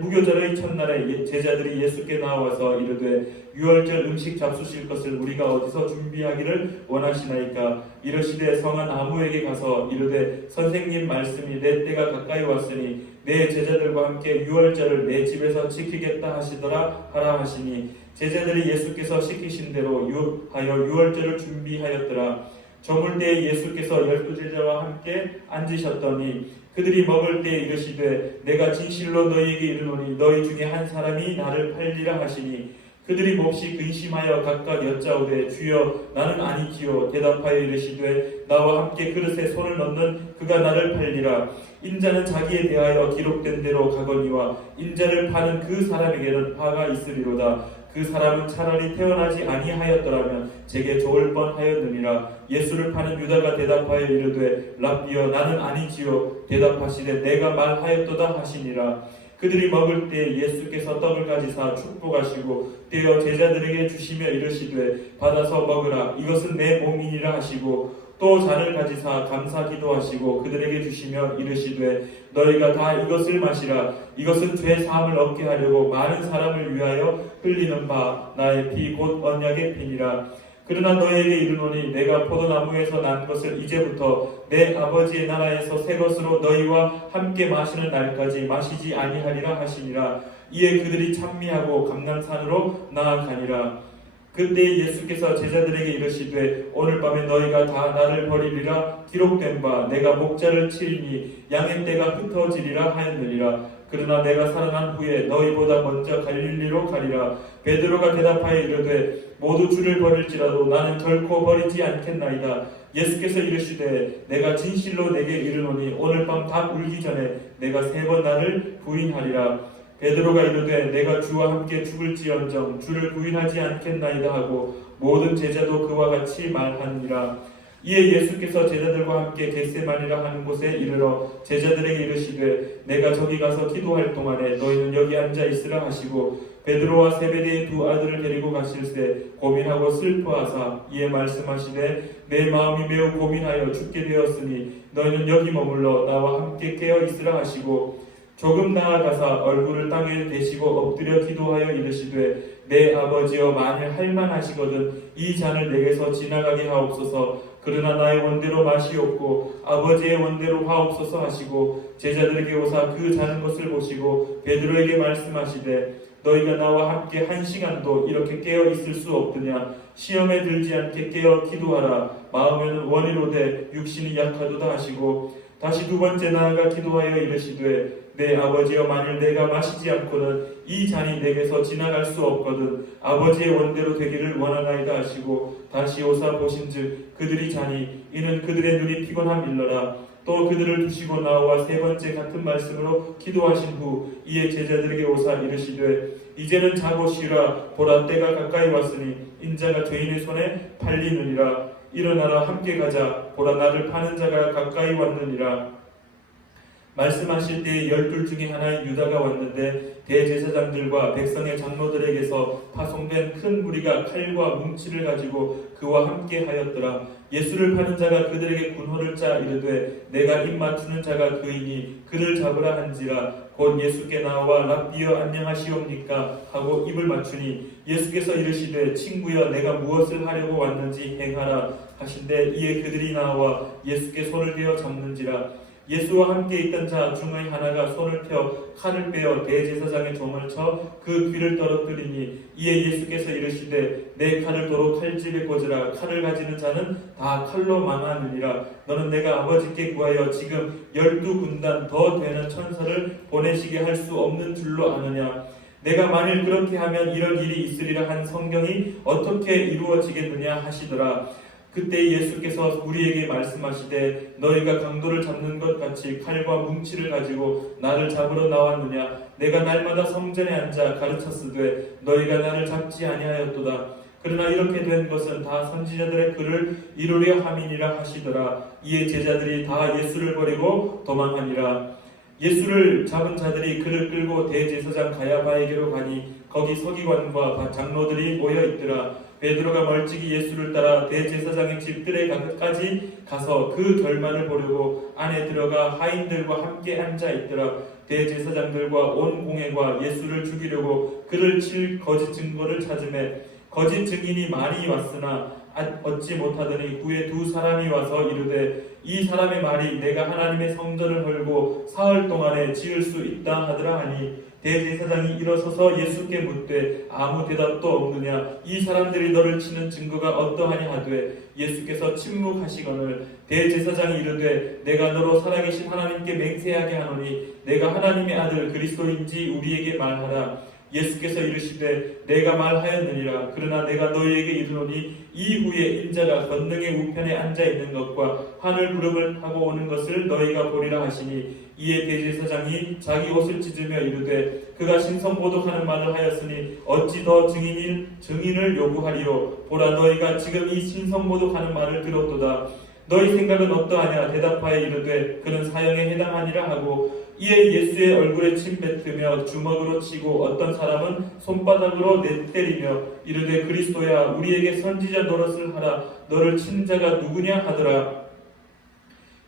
무교절의 첫날에 제자들이 예수께 나와서 이르되 유월절 음식 잡수실 것을 우리가 어디서 준비하기를 원하시나이까 이르시되 성한 아무에게 가서 이르되 선생님 말씀이 내 때가 가까이 왔으니 내 제자들과 함께 유월절을 내 집에서 지키겠다 하시더라 하라 하시니 제자들이 예수께서 시키신 대로 하여 유월절을 준비하였더라. 저물 때에 예수께서 12제자와 함께 앉으셨더니 그들이 먹을 때에 이르시되 내가 진실로 너희에게 이르노니 너희 중에 한 사람이 나를 팔리라 하시니 그들이 몹시 근심하여 각각 여짜오되 주여 나는 아니지요 대답하여 이르시되 나와 함께 그릇에 손을 넣는 그가 나를 팔리라 인자는 자기에 대하여 기록된 대로 가거니와 인자를 파는 그 사람에게는 화가 있으리로다 그 사람은 차라리 태어나지 아니하였더라면 제게 좋을 뻔하였느니라 예수를 파는 유다가 대답하여 이르되 랍비여 나는 아니지요 대답하시되 내가 말하였도다 하시니라 그들이 먹을 때 예수께서 떡을 가지사 축복하시고 떼어 제자들에게 주시며 이르시되 받아서 먹으라 이것은 내 몸이니라 하시고 또 잔을 가지사 감사 기도하시고 그들에게 주시며 이르시되 너희가 다 이것을 마시라 이것은 죄 사함을 얻게 하려고 많은 사람을 위하여 흘리는 바 나의 피 곧 언약의 피니라 그러나 너희에게 이르노니 내가 포도나무에서 난 것을 이제부터 내 아버지의 나라에서 새 것으로 너희와 함께 마시는 날까지 마시지 아니하리라 하시니라 이에 그들이 찬미하고 감람산으로 나아가니라 그때 예수께서 제자들에게 이르시되 오늘 밤에 너희가 다 나를 버리리라 기록된 바 내가 목자를 치리니 양의 떼가 흩어지리라 하였느니라 그러나 내가 살아난 후에 너희보다 먼저 갈릴리로 가리라 베드로가 대답하여 이르되 모두 주를 버릴지라도 나는 결코 버리지 않겠나이다 예수께서 이르시되 내가 진실로 내게 이르노니 오늘 밤 닭 울기 전에 내가 3번 나를 부인하리라 베드로가 이르되 내가 주와 함께 죽을지언정 주를 부인하지 않겠나이다 하고 모든 제자도 그와 같이 말하니라 이에 예수께서 제자들과 함께 겟세마니라 하는 곳에 이르러 제자들에게 이르시되 내가 저기 가서 기도할 동안에 너희는 여기 앉아 있으라 하시고 베드로와 세베대의 2 아들을 데리고 가실새 고민하고 슬퍼하사 이에 말씀하시되 내 마음이 매우 고민하여 죽게 되었으니 너희는 여기 머물러 나와 함께 깨어 있으라 하시고 조금 나아가사 얼굴을 땅에 대시고 엎드려 기도하여 이르시되 내 아버지여 만일 할만하시거든 이 잔을 내게서 지나가게 하옵소서 그러나 나의 원대로 마시옵고 아버지의 원대로 하옵소서 하시고 제자들에게 오사 그 자는 것을 보시고 베드로에게 말씀하시되 너희가 나와 함께 1시간도 이렇게 깨어 있을 수 없느냐 시험에 들지 않게 깨어 기도하라 마음에는 원이로되 육신이 약하도다 하시고 다시 2번째 나아가 기도하여 이르시되 내 아버지여 만일 내가 마시지 않고는 이 잔이 내게서 지나갈 수 없거든 아버지의 원대로 되기를 원하나이다 하시고 다시 오사 보신즉 그들이 자니 이는 그들의 눈이 피곤함일러라 또 그들을 두시고 나와 3번째 같은 말씀으로 기도하신 후 이에 제자들에게 오사 이르시되 이제는 자고 쉬라 보라 때가 가까이 왔으니 인자가 죄인의 손에 팔리느니라 일어나라 함께 가자 보라 나를 파는 자가 가까이 왔느니라 말씀하실 때에 12 중에 하나인 유다가 왔는데 대제사장들과 백성의 장로들에게서 파송된 큰 무리가 칼과 뭉치를 가지고 그와 함께 하였더라. 예수를 파는 자가 그들에게 군호를 짜 이르되 내가 입 맞추는 자가 그이니 그를 잡으라 한지라 곧 예수께 나와 랍비여 안녕하시옵니까 하고 입을 맞추니 예수께서 이르시되 친구여 내가 무엇을 하려고 왔는지 행하라 하신대 이에 그들이 나와 예수께 손을 대어 잡는지라 예수와 함께 있던 자 중의 하나가 손을 펴 칼을 빼어 대제사장의 종을 쳐 그 귀를 떨어뜨리니 이에 예수께서 이르시되 내 칼을 도로 칼집에 꽂으라. 칼을 가지는 자는 다 칼로 망하느니라. 너는 내가 아버지께 구하여 지금 12군단 더 되는 천사를 보내시게 할 수 없는 줄로 아느냐. 내가 만일 그렇게 하면 이런 일이 있으리라 한 성경이 어떻게 이루어지겠느냐 하시더라. 그때 예수께서 우리에게 말씀하시되 너희가 강도를 잡는 것 같이 칼과 뭉치를 가지고 나를 잡으러 나왔느냐. 내가 날마다 성전에 앉아 가르쳤으되 너희가 나를 잡지 아니하였도다. 그러나 이렇게 된 것은 다 선지자들의 글을 이루려 함이니라 하시더라. 이에 제자들이 다 예수를 버리고 도망하니라. 예수를 잡은 자들이 그를 끌고 대제사장 가야바에게로 가니 거기 서기관과 장로들이 모여 있더라. 베드로가 멀찍이 예수를 따라 대제사장의 집들에까지 가서 그 결말을 보려고 안에 들어가 하인들과 함께 앉아 있더라. 대제사장들과 온 공회가 예수를 죽이려고 그를 칠 거짓 증거를 찾으매 거짓 증인이 많이 왔으나 얻지 못하더니 후에 두 사람이 와서 이르되 이 사람의 말이 내가 하나님의 성전을 헐고 사흘 동안에 지을 수 있다 하더라 하니 대제사장이 일어서서 예수께 묻되 아무 대답도 없느냐. 이 사람들이 너를 치는 증거가 어떠하냐 하되 예수께서 침묵하시거늘 대제사장이 이르되 내가 너로 살아계신 하나님께 맹세하게 하노니 내가 하나님의 아들 그리스도인지 우리에게 말하라. 예수께서 이르시되 내가 말하였느니라. 그러나 내가 너희에게 이르노니 이후에 인자가 권능의 우편에 앉아 있는 것과 하늘 구름을 타고 오는 것을 너희가 보리라 하시니 이에 대제사장이 자기 옷을 찢으며 이르되 그가 신성모독하는 말을 하였으니 어찌 더 증인을 요구하리요. 보라 너희가 지금 이 신성모독하는 말을 들었도다. 너희 생각은 어떠하냐. 대답하여 이르되 그는 사형에 해당하니라 하고 이에 예수의 얼굴에 침 뱉으며 주먹으로 치고 어떤 사람은 손바닥으로 내때리며 이르되 그리스도야 우리에게 선지자 노릇을 하라. 너를 친 자가 누구냐 하더라.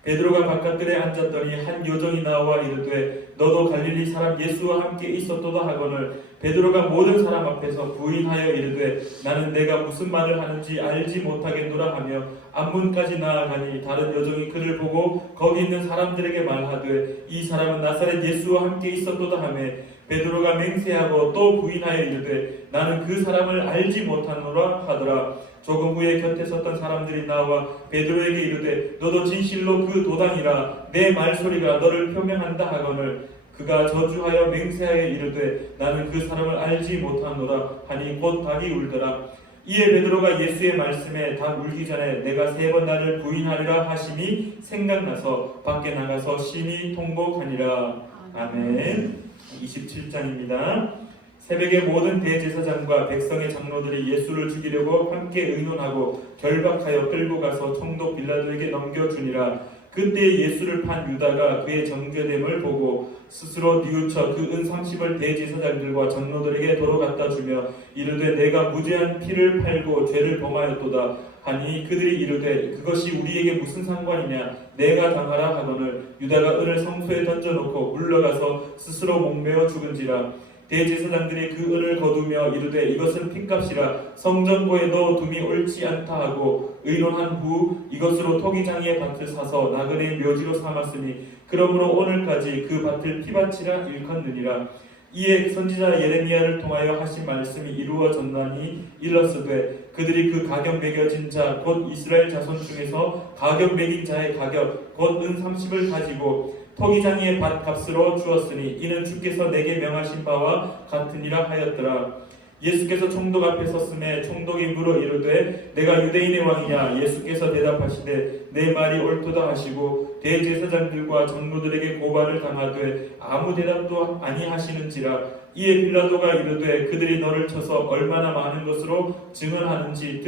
베드로가 바깥들에 앉았더니 한 요정이 나와 이르되 너도 갈릴리 사람 예수와 함께 있었도다 하거늘 베드로가 모든 사람 앞에서 부인하여 이르되 나는 내가 무슨 말을 하는지 알지 못하겠노라 하며 앞문까지 나아가니 다른 여종이 그를 보고 거기 있는 사람들에게 말하되 이 사람은 나사렛 예수와 함께 있었도다 하며 베드로가 맹세하고 또 부인하여 이르되 나는 그 사람을 알지 못하노라 하더라. 조금 후에 곁에 섰던 사람들이 나와 베드로에게 이르되 너도 진실로 그 도당이라 내 말소리가 너를 표명한다 하거늘 그가 저주하여 맹세하여 이르되 나는 그 사람을 알지 못하노라 하니 곧 닭이 울더라. 이에 베드로가 예수의 말씀에 닭 울기 전에 내가 3번 나를 부인하리라 하심이 생각나서 밖에 나가서 심히 통곡하니라. 아멘. 27장입니다. 새벽에 모든 대제사장과 백성의 장로들이 예수를 죽이려고 함께 의논하고 결박하여 끌고 가서 총독 빌라도에게 넘겨주니라. 그때 예수를 판 유다가 그의 정죄됨을 보고 스스로 뉘우쳐 그 은 30을 대제사장들과 장로들에게 도로 갖다 주며 이르되 내가 무죄한 피를 팔고 죄를 범하였도다 하니 그들이 이르되 그것이 우리에게 무슨 상관이냐 내가 당하라 하거늘 유다가 은을 성소에 던져놓고 물러가서 스스로 목매어 죽은지라. 대제사장들이 그 은을 거두며 이르되 이것은 핏값이라 성전고에 넣어둠이 옳지 않다 하고 의논한 후 이것으로 토기장이의 밭을 사서 나그네의 묘지로 삼았으니 그러므로 오늘까지 그 밭을 피밭이라 일컫느니라. 이에 선지자 예레미야를 통하여 하신 말씀이 이루어졌나니 일렀으되 그들이 그 가격 매겨진 자 곧 이스라엘 자손 중에서 가격 매긴 자의 가격 곧 은 30을 가지고 토기장이의 밭 값으로 주었으니 이는 주께서 내게 명하신 바와 같으니라 하였더라. 예수께서 총독 앞에 섰음에 총독이 물어 이르되 내가 유대인의 왕이냐. 예수께서 대답하시되 내 말이 옳도다 하시고 대제사장들과 장로들에게 고발을 당하되 아무 대답도 아니하시는지라. 이에 빌라도가 이르되 그들이 너를 쳐서 얼마나 많은 것으로 증언하는지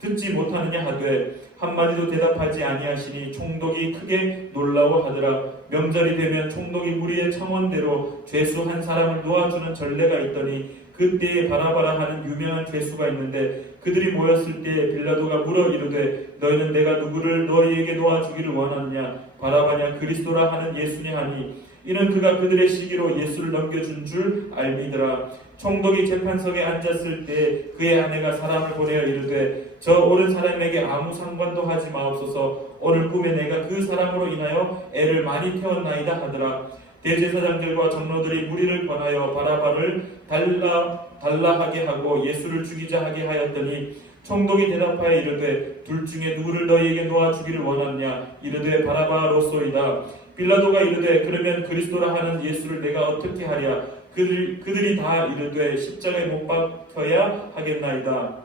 듣지 못하느냐 하되 한마디도 대답하지 아니하시니 총독이 크게 놀라워하더라. 명절이 되면 총독이 무리의 청원대로 죄수 한 사람을 놓아주는 전례가 있더니 그때에 바라바라 하는 유명한 죄수가 있는데 그들이 모였을 때 빌라도가 물어 이르되 너희는 내가 누구를 너희에게 놓아주기를 원하느냐 바라바냐 그리스도라 하는 예수냐 하니 이는 그가 그들의 시기로 예수를 넘겨준 줄 알미더라. 총독이 재판석에 앉았을 때 그의 아내가 사람을 보내어 이르되 저 옳은 사람에게 아무 상관도 하지 마옵소서. 오늘 꿈에 내가 그 사람으로 인하여 애를 많이 태웠나이다 하더라. 대제사장들과 장로들이 무리를 권하여 바라바를 달라하게 하고 예수를 죽이자 하게 하였더니 총독이 대답하여 이르되 둘 중에 누구를 너희에게 놓아 주기를 원하느냐? 이르되 바라바로소이다. 빌라도가 이르되 그러면 그리스도라 하는 예수를 내가 어떻게 하랴? 그들이 다 이르되 십자가에 못 박혀야 하겠나이다.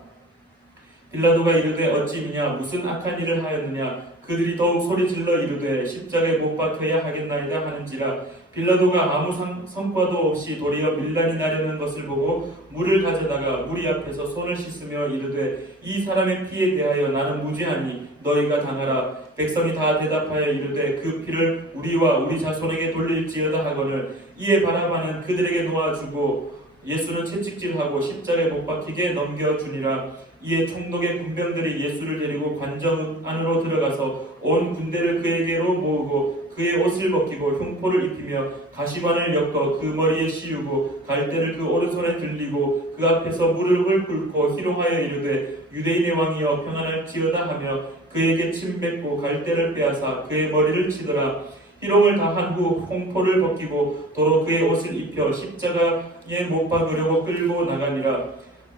빌라도가 이르되 어찌이냐? 무슨 악한 일을 하였느냐? 그들이 더욱 소리질러 이르되 십자가에 못 박혀야 하겠나이다 하는지라. 빌라도가 아무 성과도 없이 도리어 밀란이 나려는 것을 보고 물을 가져다가 무리 앞에서 손을 씻으며 이르되 이 사람의 피에 대하여 나는 무죄하니 너희가 당하라. 백성이 다 대답하여 이르되 그 피를 우리와 우리 자손에게 돌릴지어다 하거늘 이에 바라바는 그들에게 놓아주고 예수는 채찍질하고 십자가에 못 박히게 넘겨주니라. 이에 총독의 군병들이 예수를 데리고 관정 안으로 들어가서 온 군대를 그에게로 모으고 그의 옷을 벗기고 흉포를 입히며 가시관을 엮어 그 머리에 씌우고 갈대를 그 오른손에 들리고 그 앞에서 무릎을 꿇고 희롱하여 이르되 유대인의 왕이여 평안할지어다 하며 그에게 침 뱉고 갈대를 빼앗아 그의 머리를 치더라. 희롱을 다 한 후 흉포를 벗기고 도로 그의 옷을 입혀 십자가에 못 박으려고 끌고 나가니라.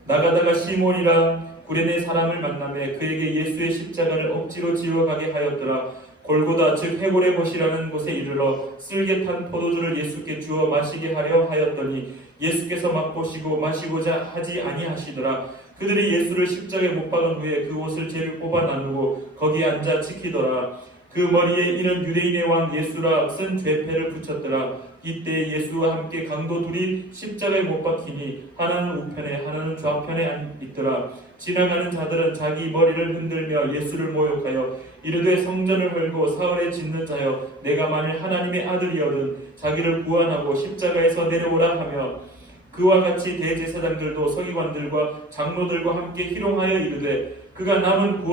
나가다가 시몬이라 구레네 사람을 만나매 그에게 예수의 십자가를 억지로 지어가게 하였더라. 골고다 즉 해골의 못이라는 곳에 이르러 쓸개 탄 포도주를 예수께 주어 마시게 하려 하였더니 예수께서 맛보시고 마시고자 하지 아니하시더라. 그들이 예수를 십자가에 못 박은 후에 그 옷을 제일 뽑아 나누고 거기에 앉아 지키더라. 그 머리에 이는 유대인의 왕 예수라 쓴 죄패를 붙였더라. 이때 예수와 함께 강도 둘이 십자가에 못 박히니 하나는 우편에 하나는 좌편에 있더라. 지나가는 자들은 자기 머리를 흔들며 예수를 모욕하여 이르되 성전을 헐고 사흘에 짓는 자여 내가 만일 하나님의 아들이여든 자기를 구원하고 십자가에서 내려오라 하며 그와 같이 대제사장들도 서기관들과 장로들과 함께 희롱하여 이르되 그가 남은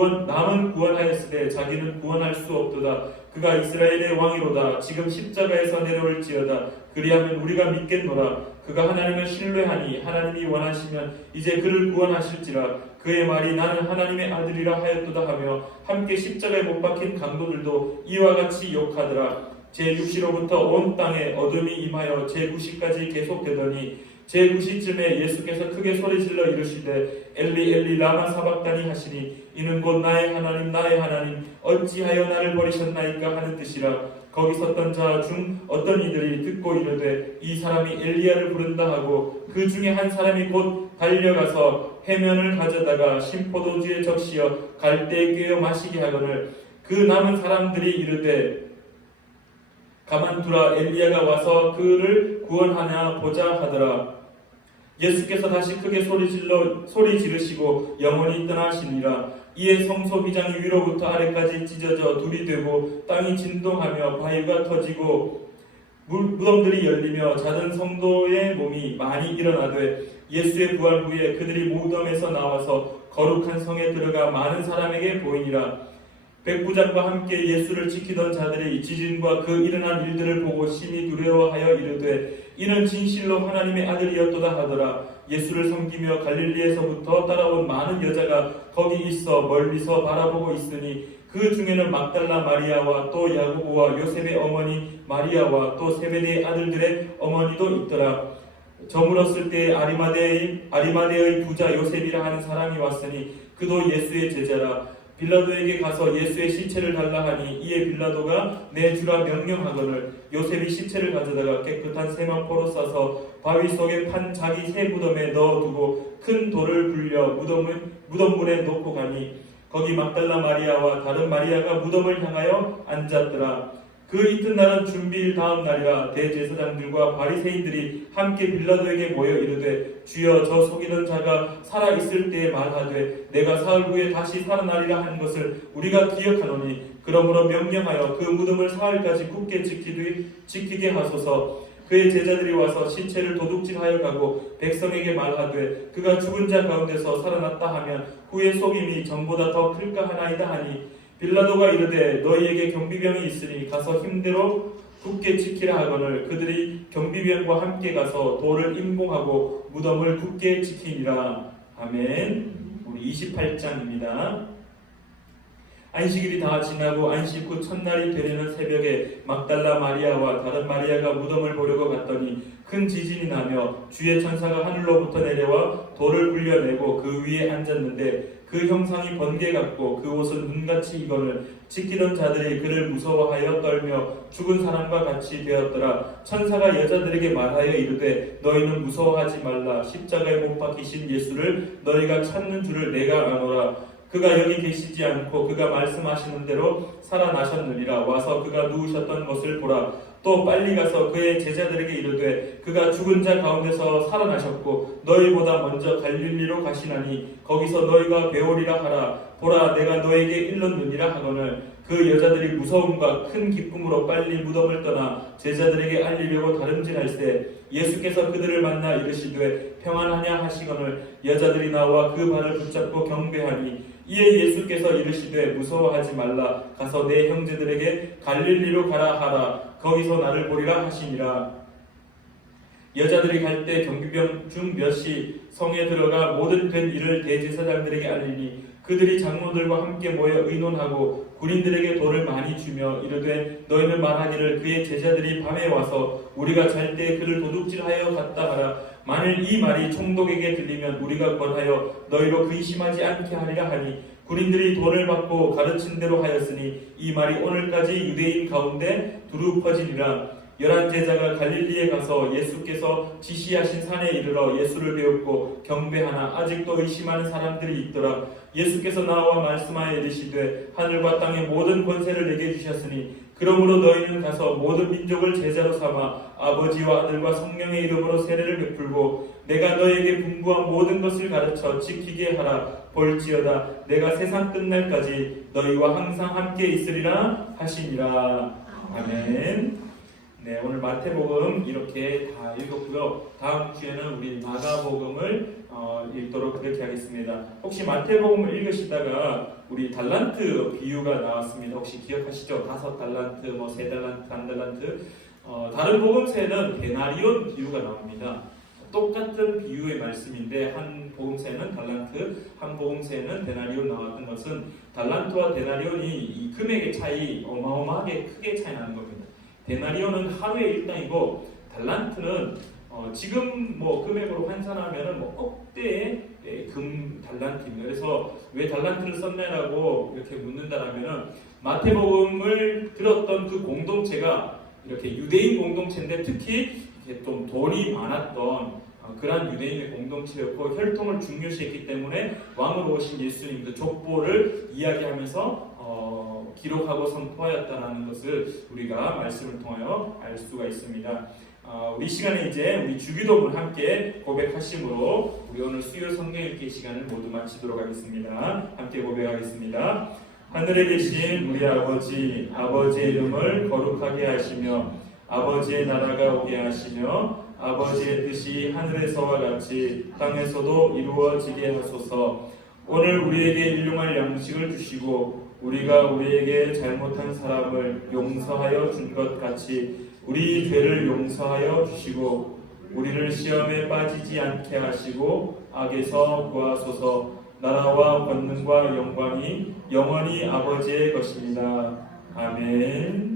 구원하였으되 자기는 구원할 수 없도다. 그가 이스라엘의 왕이로다. 지금 십자가에서 내려올지어다. 그리하면 우리가 믿겠노라. 그가 하나님을 신뢰하니 하나님이 원하시면 이제 그를 구원하실지라. 그의 말이 나는 하나님의 아들이라 하였도다 하며 함께 십자가에 못 박힌 강도들도 이와 같이 욕하더라. 제6시로부터 온 땅에 어둠이 임하여 제9시까지 계속되더니 제9시쯤에 예수께서 크게 소리질러 이르시되 엘리 엘리 라마 사박다니 하시니 이는 곧 나의 하나님 어찌하여 나를 버리셨나이까 하는 뜻이라. 거기 섰던 자 중 어떤 이들이 듣고 이르되 이 사람이 엘리야를 부른다 하고 그 중에 한 사람이 곧 달려가서 해면을 가져다가 신포도주에 적시어 갈대에 꿰어 마시게 하거늘 그 남은 사람들이 이르되 가만두라 엘리야가 와서 그를 구원하냐 보자 하더라. 예수께서 다시 크게 소리 지르시고 영원히 떠나시니라. 이에 성소 비장이 위로부터 아래까지 찢어져 둘이 되고 땅이 진동하며 바위가 터지고 무덤들이 열리며 자던 성도의 몸이 많이 일어나되 예수의 부활 후에 그들이 무덤에서 나와서 거룩한 성에 들어가 많은 사람에게 보이니라. 백부장과 함께 예수를 지키던 자들이 지진과 그 일어난 일들을 보고 심히 두려워하여 이르되 이는 진실로 하나님의 아들이었도다 하더라. 예수를 섬기며 갈릴리에서부터 따라온 많은 여자가 거기 있어 멀리서 바라보고 있으니 그 중에는 막달라 마리아와 또 야고보와 요셉의 어머니 마리아와 또 세베대의 아들들의 어머니도 있더라. 저물었을 때 아리마대의 부자 요셉이라 하는 사람이 왔으니 그도 예수의 제자라. 빌라도에게 가서 예수의 시체를 달라 하니 이에 빌라도가 내주라 명령하거늘 요셉이 시체를 가져다가 깨끗한 세마포로 싸서 바위 속에 판 자기 새 무덤에 넣어두고 큰 돌을 굴려 무덤문에 놓고 가니 거기 막달라 마리아와 다른 마리아가 무덤을 향하여 앉았더라. 그 이튿날은 준비일 다음 날이라. 대제사장들과 바리새인들이 함께 빌라도에게 모여 이르되 주여 저 속이던 자가 살아있을 때에 말하되 내가 사흘 후에 다시 살아나리라 한 것을 우리가 기억하노니 그러므로 명령하여 그 무덤을 사흘까지 굳게 지키게 하소서. 그의 제자들이 와서 시체를 도둑질하여 가고 백성에게 말하되 그가 죽은 자 가운데서 살아났다 하면 후에 속임이 전보다 더 클까 하나이다 하니 빌라도가 이르되 너희에게 경비병이 있으니 가서 힘대로 굳게 지키라 하거늘 그들이 경비병과 함께 가서 돌을 임봉하고 무덤을 굳게 지키니라. 아멘. 우리 28장입니다. 안식일이 다 지나고 안식 후 첫날이 되려는 새벽에 막달라 마리아와 다른 마리아가 무덤을 보려고 갔더니 큰 지진이 나며 주의 천사가 하늘로부터 내려와 돌을 굴려내고 그 위에 앉았는데 그 형상이 번개 같고 그 옷은 눈같이 익거늘 지키던 자들이 그를 무서워하여 떨며 죽은 사람과 같이 되었더라. 천사가 여자들에게 말하여 이르되 너희는 무서워하지 말라. 십자가에 못 박히신 예수를 너희가 찾는 줄을 내가 아노라. 그가 여기 계시지 않고 그가 말씀하시는 대로 살아나셨느니라. 와서 그가 누우셨던 것을 보라. 또 빨리 가서 그의 제자들에게 이르되 그가 죽은 자 가운데서 살아나셨고 너희보다 먼저 갈릴리로 가시나니 거기서 너희가 배우리라 하라. 보라 내가 너에게 일렀느니라 하거늘 그 여자들이 무서움과 큰 기쁨으로 빨리 무덤을 떠나 제자들에게 알리려고 다름질할세 예수께서 그들을 만나 이르시되 평안하냐 하시거늘 여자들이 나와 그 발을 붙잡고 경배하니 이에 예수께서 이르시되 무서워하지 말라. 가서 내 형제들에게 갈릴리로 가라 하라. 거기서 나를 보리라 하시니라. 여자들이 갈 때 경비병 중 몇이 성에 들어가 모든 된 일을 대제사장들에게 알리니 그들이 장로들과 함께 모여 의논하고 군인들에게 돌을 많이 주며 이르되 너희는 말하기를 그의 제자들이 밤에 와서 우리가 잘 때 그를 도둑질하여 갔다 하라. 만일 이 말이 총독에게 들리면 우리가 권하여 너희로 근심하지 않게 하리라 하니 군인들이 돈을 받고 가르친 대로 하였으니 이 말이 오늘까지 유대인 가운데 두루 퍼지니라. 11제자가 갈릴리에 가서 예수께서 지시하신 산에 이르러 예수를 배웠고 경배하나 아직도 의심하는 사람들이 있더라. 예수께서 나와 말씀하여 이르시되 하늘과 땅의 모든 권세를 내게 주셨으니 그러므로 너희는 가서 모든 민족을 제자로 삼아 아버지와 아들과 성령의 이름으로 세례를 베풀고 내가 너희에게 분부한 모든 것을 가르쳐 지키게 하라. 볼지어다 내가 세상 끝날까지 너희와 항상 함께 있으리라 하시니라. 아멘. 네, 오늘 마태복음 이렇게 다 읽었고요. 다음 주에는 우리 마가복음을 읽도록 그렇게 하겠습니다. 혹시 마태복음을 읽으시다가 우리 달란트 비유가 나왔습니다. 혹시 기억하시죠? 5달란트, 3달란트, 1달란트. 다른 복음서에는 데나리온 비유가 나옵니다. 똑같은 비유의 말씀인데 한 복음서에는 달란트, 한 복음서에는 데나리온 나왔던 것은 달란트와 데나리온이 이 금액의 차이 어마어마하게 크게 차이 나는 겁니다. 데나리온은 하루의 일당이고 달란트는 지금 금액으로 환산하면은 억대의 금 달란트입니다. 그래서 왜 달란트를 썼냐라고 이렇게 묻는다라면은 마태복음을 들었던 그 공동체가 이렇게 유대인 공동체인데 특히 이렇게 좀 돈이 많았던 그러한 유대인의 공동체였고 혈통을 중요시했기 때문에 왕으로 오신 예수님 그 족보를 이야기하면서 기록하고 선포하였다는 것을 우리가 말씀을 통하여 알 수가 있습니다. 우리 시간에 이제 우리 주기도문 함께 고백하심으로 우리 오늘 수요 성경 읽기 시간을 모두 마치도록 하겠습니다. 함께 고백하겠습니다. 하늘에 계신 우리 아버지, 아버지의 이름을 거룩하게 하시며 아버지의 나라가 오게 하시며 아버지의 뜻이 하늘에서와 같이 땅에서도 이루어지게 하소서. 오늘 우리에게 일용할 양식을 주시고 우리가 우리에게 잘못한 사람을 용서하여 준 것 같이 우리 죄를 용서하여 주시고 우리를 시험에 빠지지 않게 하시고 악에서 구하소서. 나라와 권능과 영광이 영원히 아버지의 것입니다. 아멘.